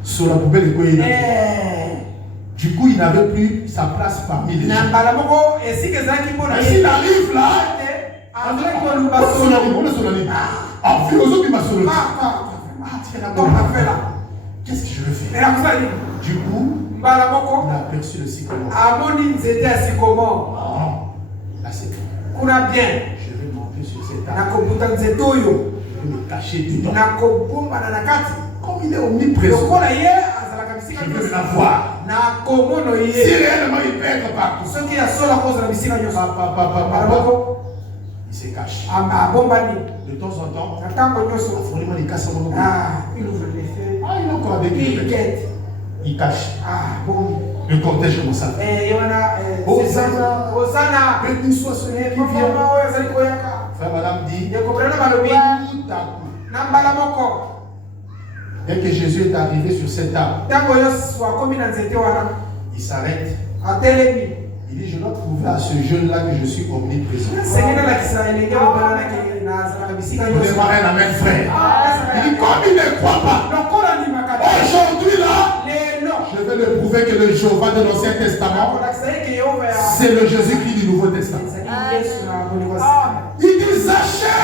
Sur la poubelle, du coup, il n'avait plus sa place parmi les gens. S'il arrive là, qu'est-ce que je veux faire? Du coup, il a aperçu le sycomore. Là c'est tout. Je vais monter sur cet arbre. Je vais me cacher dedans. Comme il est omniprésent, je veux la voir. Si réellement il peut être partout, il se cache. De temps en temps, il ouvre les feux. Il est encore avec lui. Il cache. Le cortège commence à faire. Hosanna, béni soit celui qui vient. Frère Madame dit, tout à coup, dès que Jésus est arrivé sur cet arbre, il s'arrête. Il dit, je dois prouver à ce jeune-là que je suis omniprésent. Donnez-moi un amen, frère. Il dit, comme il ne croit pas, aujourd'hui là, je vais le prouver que le Jéhovah de l'Ancien Testament, c'est le Jésus-Christ du Nouveau Testament. Il dit, Zaché,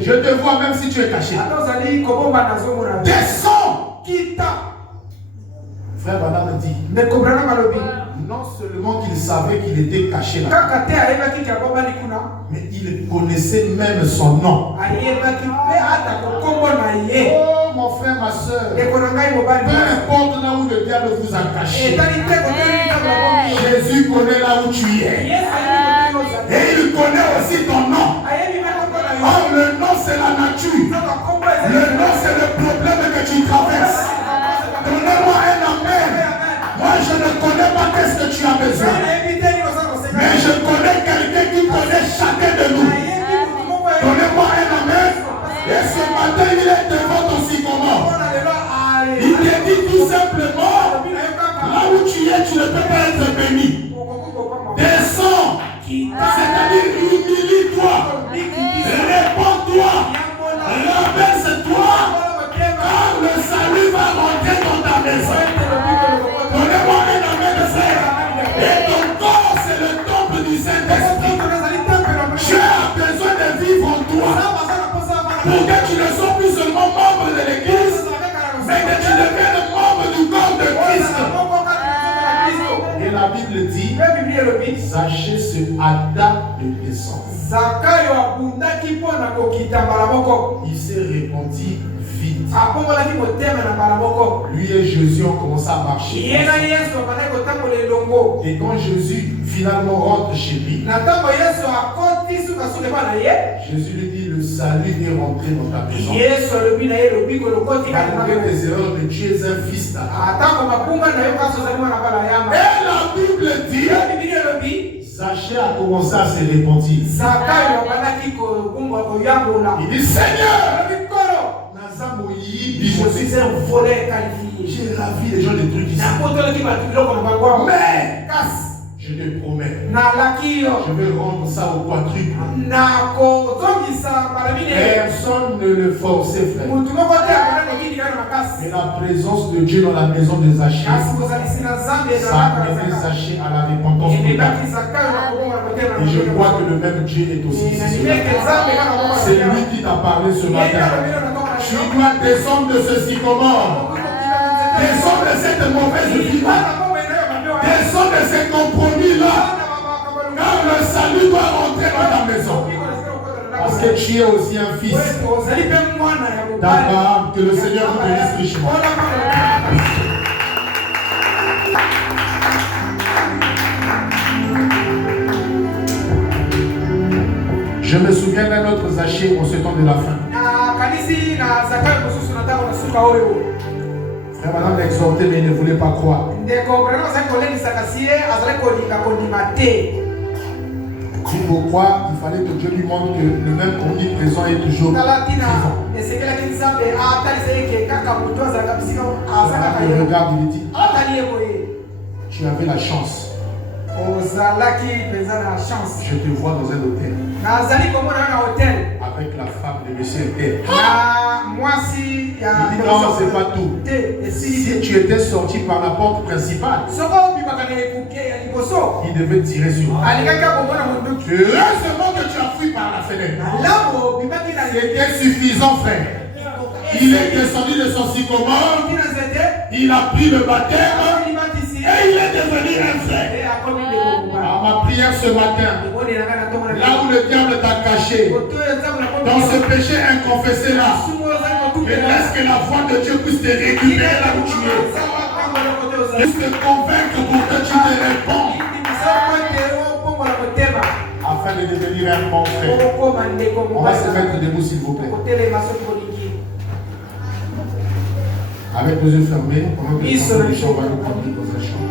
je te vois même si tu es caché. Descends. Frère Branham dit, non seulement qu'il savait qu'il était caché là, mais il connaissait même son nom. Oh mon frère, ma soeur, peu importe là où le diable vous a caché, Jésus connaît là où tu es. Et il connaît aussi ton nom. Oh, le nom c'est la nature. Le nom c'est le problème que tu traverses. Donnez-moi un amen. Moi je ne connais pas qu'est-ce que tu as besoin. Mais je connais quelqu'un qui connaît chacun de nous. Donnez-moi un amen. Et ce matin il est devant ton sycomore. Il te dit tout simplement, là où tu es, tu ne peux pas être béni. Descends. C'est-à-dire humilie-toi. Réponds-toi. Rabaisse la Bible dit, Zachée se hâta de descendre. Il s'est répandu vite. Lui et Jésus ont commencé à marcher. Et quand Jésus finalement rentre chez lui, Jésus lui dit, le salut est rentré dans ta maison. Malgré tes erreurs, mais tu es un fils d'Adam. Et la Bible dit, Zachée a commencé à se répandre. Il dit, Seigneur, je suis un voleur qualifié. J'ai ravi les gens des trucs ici. Mais je te promets, je vais rendre ça au quadruple. Personne ne le forçait, frère. Mais la présence de Dieu dans la maison de Zachée, ça a amené Zachée à la repentance totale. Et je crois que le même Dieu est aussi ici. C'est lui qui t'a parlé ce matin. Tu dois descendre de ce sycomore. Descendre de cette mauvaise vie. Descends de ces compromis-là. Car le salut doit rentrer dans ta maison. Parce que tu es aussi un fils d'Abraham. Que le Seigneur vous bénisse richement. Je me souviens d'un autre Zachée en ce temps de la fin. Frère, madame m'a exhorté, mais il ne voulait pas croire. Il faut croire, il fallait que Dieu lui montre que le même conduit présent est toujours vivant. Il regarde, il dit, tu avais la chance. Je te vois dans un hôtel avec la femme de monsieur Tel. Il dit non, c'est pas tout. Si tu étais sorti par la porte principale, il devait tirer sur toi. Heureusement que tu as fui par la fenêtre. C'était suffisant, frère. Il est descendu de son sycomore, il a pris le baptême et il est devenu un frère. À ma prière ce matin, là où le diable t'a caché, dans ce péché inconfessé là, et laisse que la voix de Dieu puisse te récupérer là où tu es. Puisse te convaincre pour que tu te réponds. Afin de devenir un bon frère. On va se mettre debout s'il vous plaît. Avec les yeux fermés, pendant que les gens vont nous conduire dans un champ.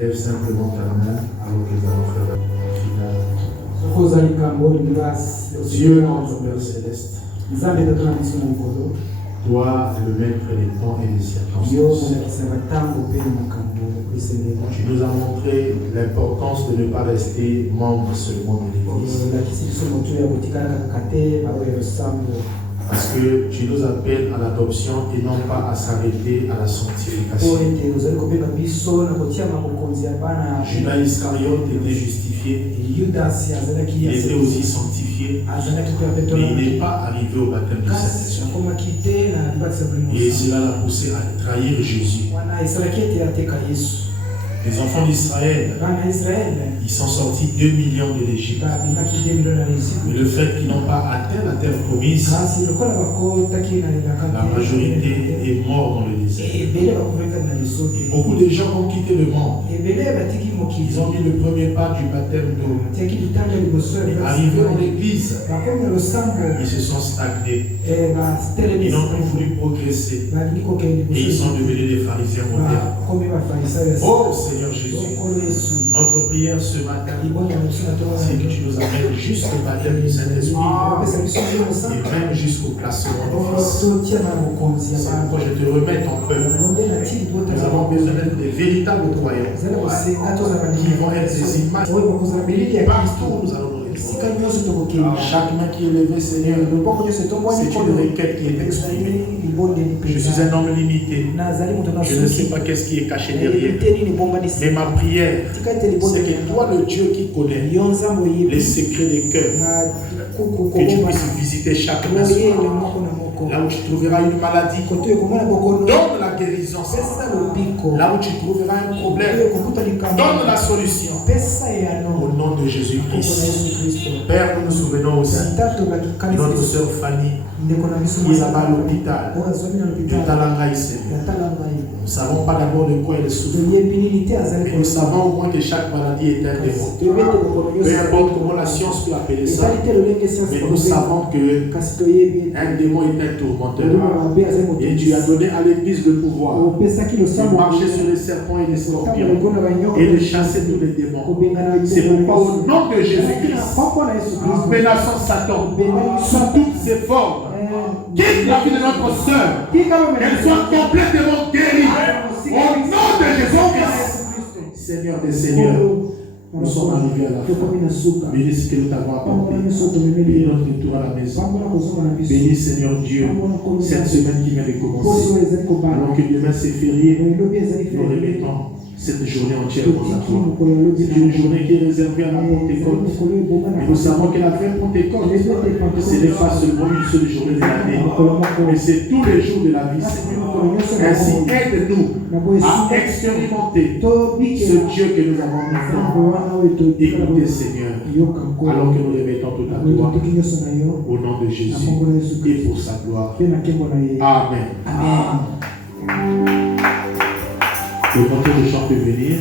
Lève simplement ta main alors que nous allons faire la finale. Dieu, notre Père Céleste, toi, le maître des temps et des circonstances. Tu nous as montré l'importance de ne pas rester membre seulement de l'Église. Parce que tu nous appelles à l'adoption et non pas à s'arrêter à la sanctification. Judas Iscariote était justifié. Il était aussi sanctifié. Mais il n'est pas arrivé au baptême du Saint-Esprit. Et cela l'a poussé à trahir Jésus. Les enfants d'Israël, ils sont sortis 2 millions de l'Égypte. Mais le fait qu'ils n'ont pas atteint la terre promise, la majorité est morte dans le désert. Et beaucoup de gens ont quitté le monde. Ils ont mis le premier pas du baptême d'eau. Arrivés dans l'église, ils se sont stagnés. Ils n'ont plus voulu progresser. Et ils sont devenus des pharisiens modernes. Oh Seigneur Jésus, notre prière ce matin, c'est que tu nous amènes jusqu'au baptême du Saint-Esprit et même jusqu'au placement du Fils. C'est pourquoi je te remets ton peuple. Nous avons besoin d'être des véritables croyants qui vont être des images partout où nous allons. Chaque main qui est levée, Seigneur, c'est une requête qui est exprimée. Je suis un homme limité. Je ne sais pas qu'est-ce qui est caché derrière. Mais ma prière, c'est que toi, le Dieu qui connaît les secrets des cœurs, que tu puisses visiter chaque nation. Là où tu trouveras une maladie, donne la guérison. Là où tu trouveras un problème, donne la solution. Au nom de Jésus-Christ. Père, nous nous souvenons aussi de notre soeur Fanny, qui est là-bas à l'hôpital, de Talangaï, Seigneur. Nous ne savons pas d'abord de quoi elle souffre, mais nous savons au moins que chaque maladie est un démon. Peu importe comment la science peut appeler ça, mais nous savons qu'un démon est un tourmenteur. Et tu as donné à l'Église le pouvoir de marcher sur les serpents et les scorpions et de chasser tous les démons. C'est pourquoi au nom de Jésus-Christ, nous menaçons Satan sous toutes ses formes. Quitte la vie de notre sœur, qu'elle soit complètement guérie. Au nom de Jésus-Christ, Seigneur des Seigneurs, nous sommes arrivés à la fin. Bénis ce que nous t'avons apporté. Bénis notre retour à la maison. Bénis Seigneur Dieu cette semaine qui vient de commencer. Alors que demain c'est férié, nous remettons cette journée entièrement à toi. C'est une journée qui est réservée à la Pentecôte. Mais nous savons que la vraie Pentecôte, ce n'est pas seulement une seule journée de l'année, mais c'est tous les jours de la vie, Seigneur. Ainsi, aide-nous à expérimenter ce Dieu que nous avons maintenant. Écoutez, Seigneur, alors que nous remettons tout à toi, au nom de Jésus, et pour sa gloire. Amen. Le canton de chant peut venir.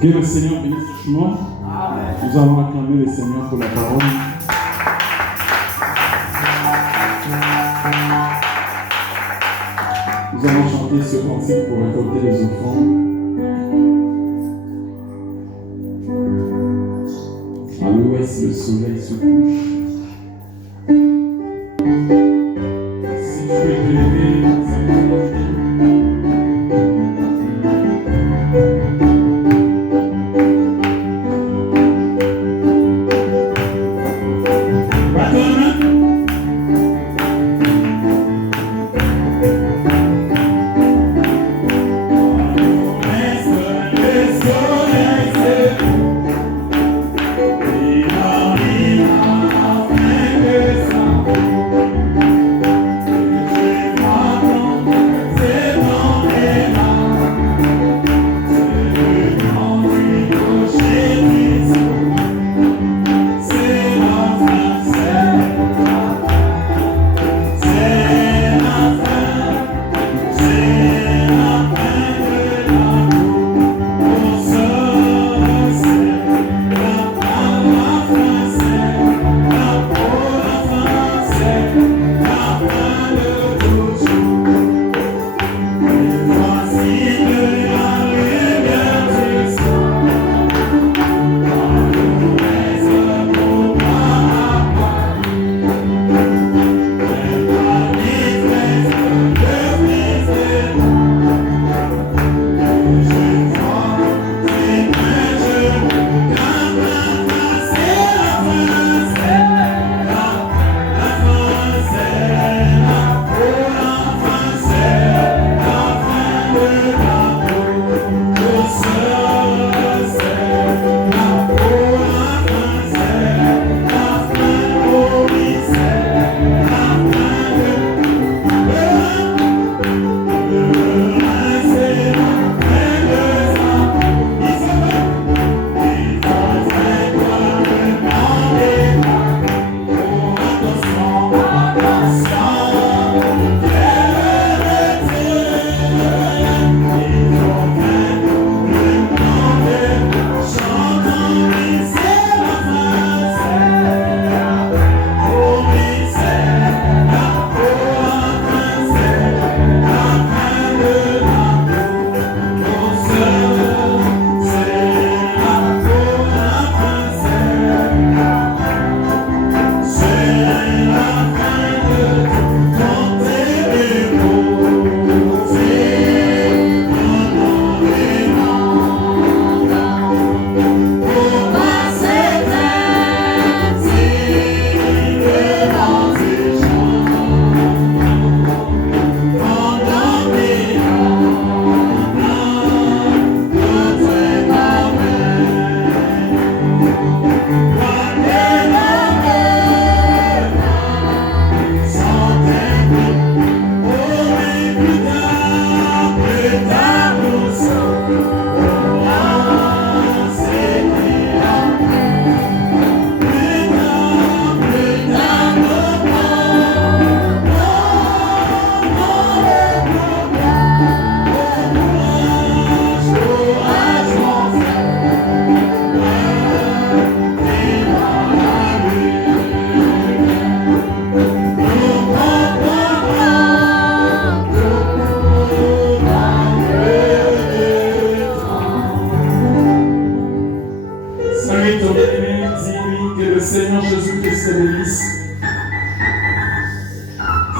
Que le Seigneur bénisse richement. Nous allons acclamer le Seigneur pour la parole. Nous allons chanter ce cantique pour récolter les offrandes. Alléluia. laisse le soleil se couche. Si tu veux te lever,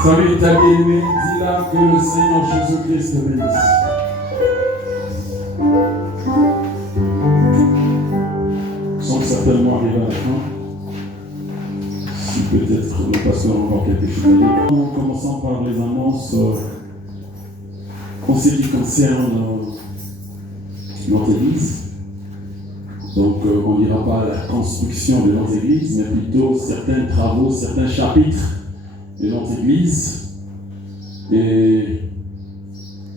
Salut ta bien-aimée, dis-la que le Seigneur Jésus-Christ te bénisse. Nous sommes certainement arrivés à la fin. Si peut-être le pasteur a encore quelque chose à dire. Commençons par les annonces en ce qui concerne notre église. Donc on ne dira pas la construction de notre église, mais plutôt certains travaux, certains chapitres de notre église. Et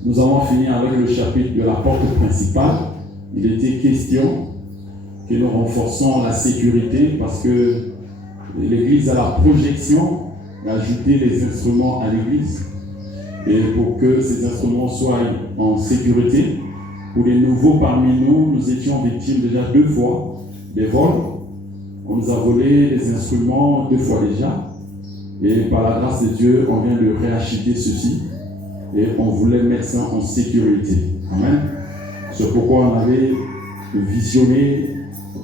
nous avons fini avec le chapitre de la porte principale. Il était question que nous renforçons la sécurité parce que l'église a la projection d'ajouter les instruments à l'église. Et pour que ces instruments soient en sécurité, pour les nouveaux parmi nous, nous étions victimes déjà 2 fois des vols. On nous a volé les instruments 2 fois déjà. Et par la grâce de Dieu, on vient de réacheter ceci. Et on voulait mettre ça en sécurité. Amen. C'est pourquoi on avait visionné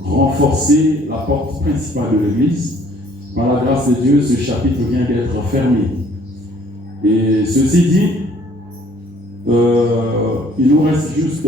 renforcer la porte principale de l'église. Par la grâce de Dieu, ce chapitre vient d'être fermé. Et ceci dit, il nous reste juste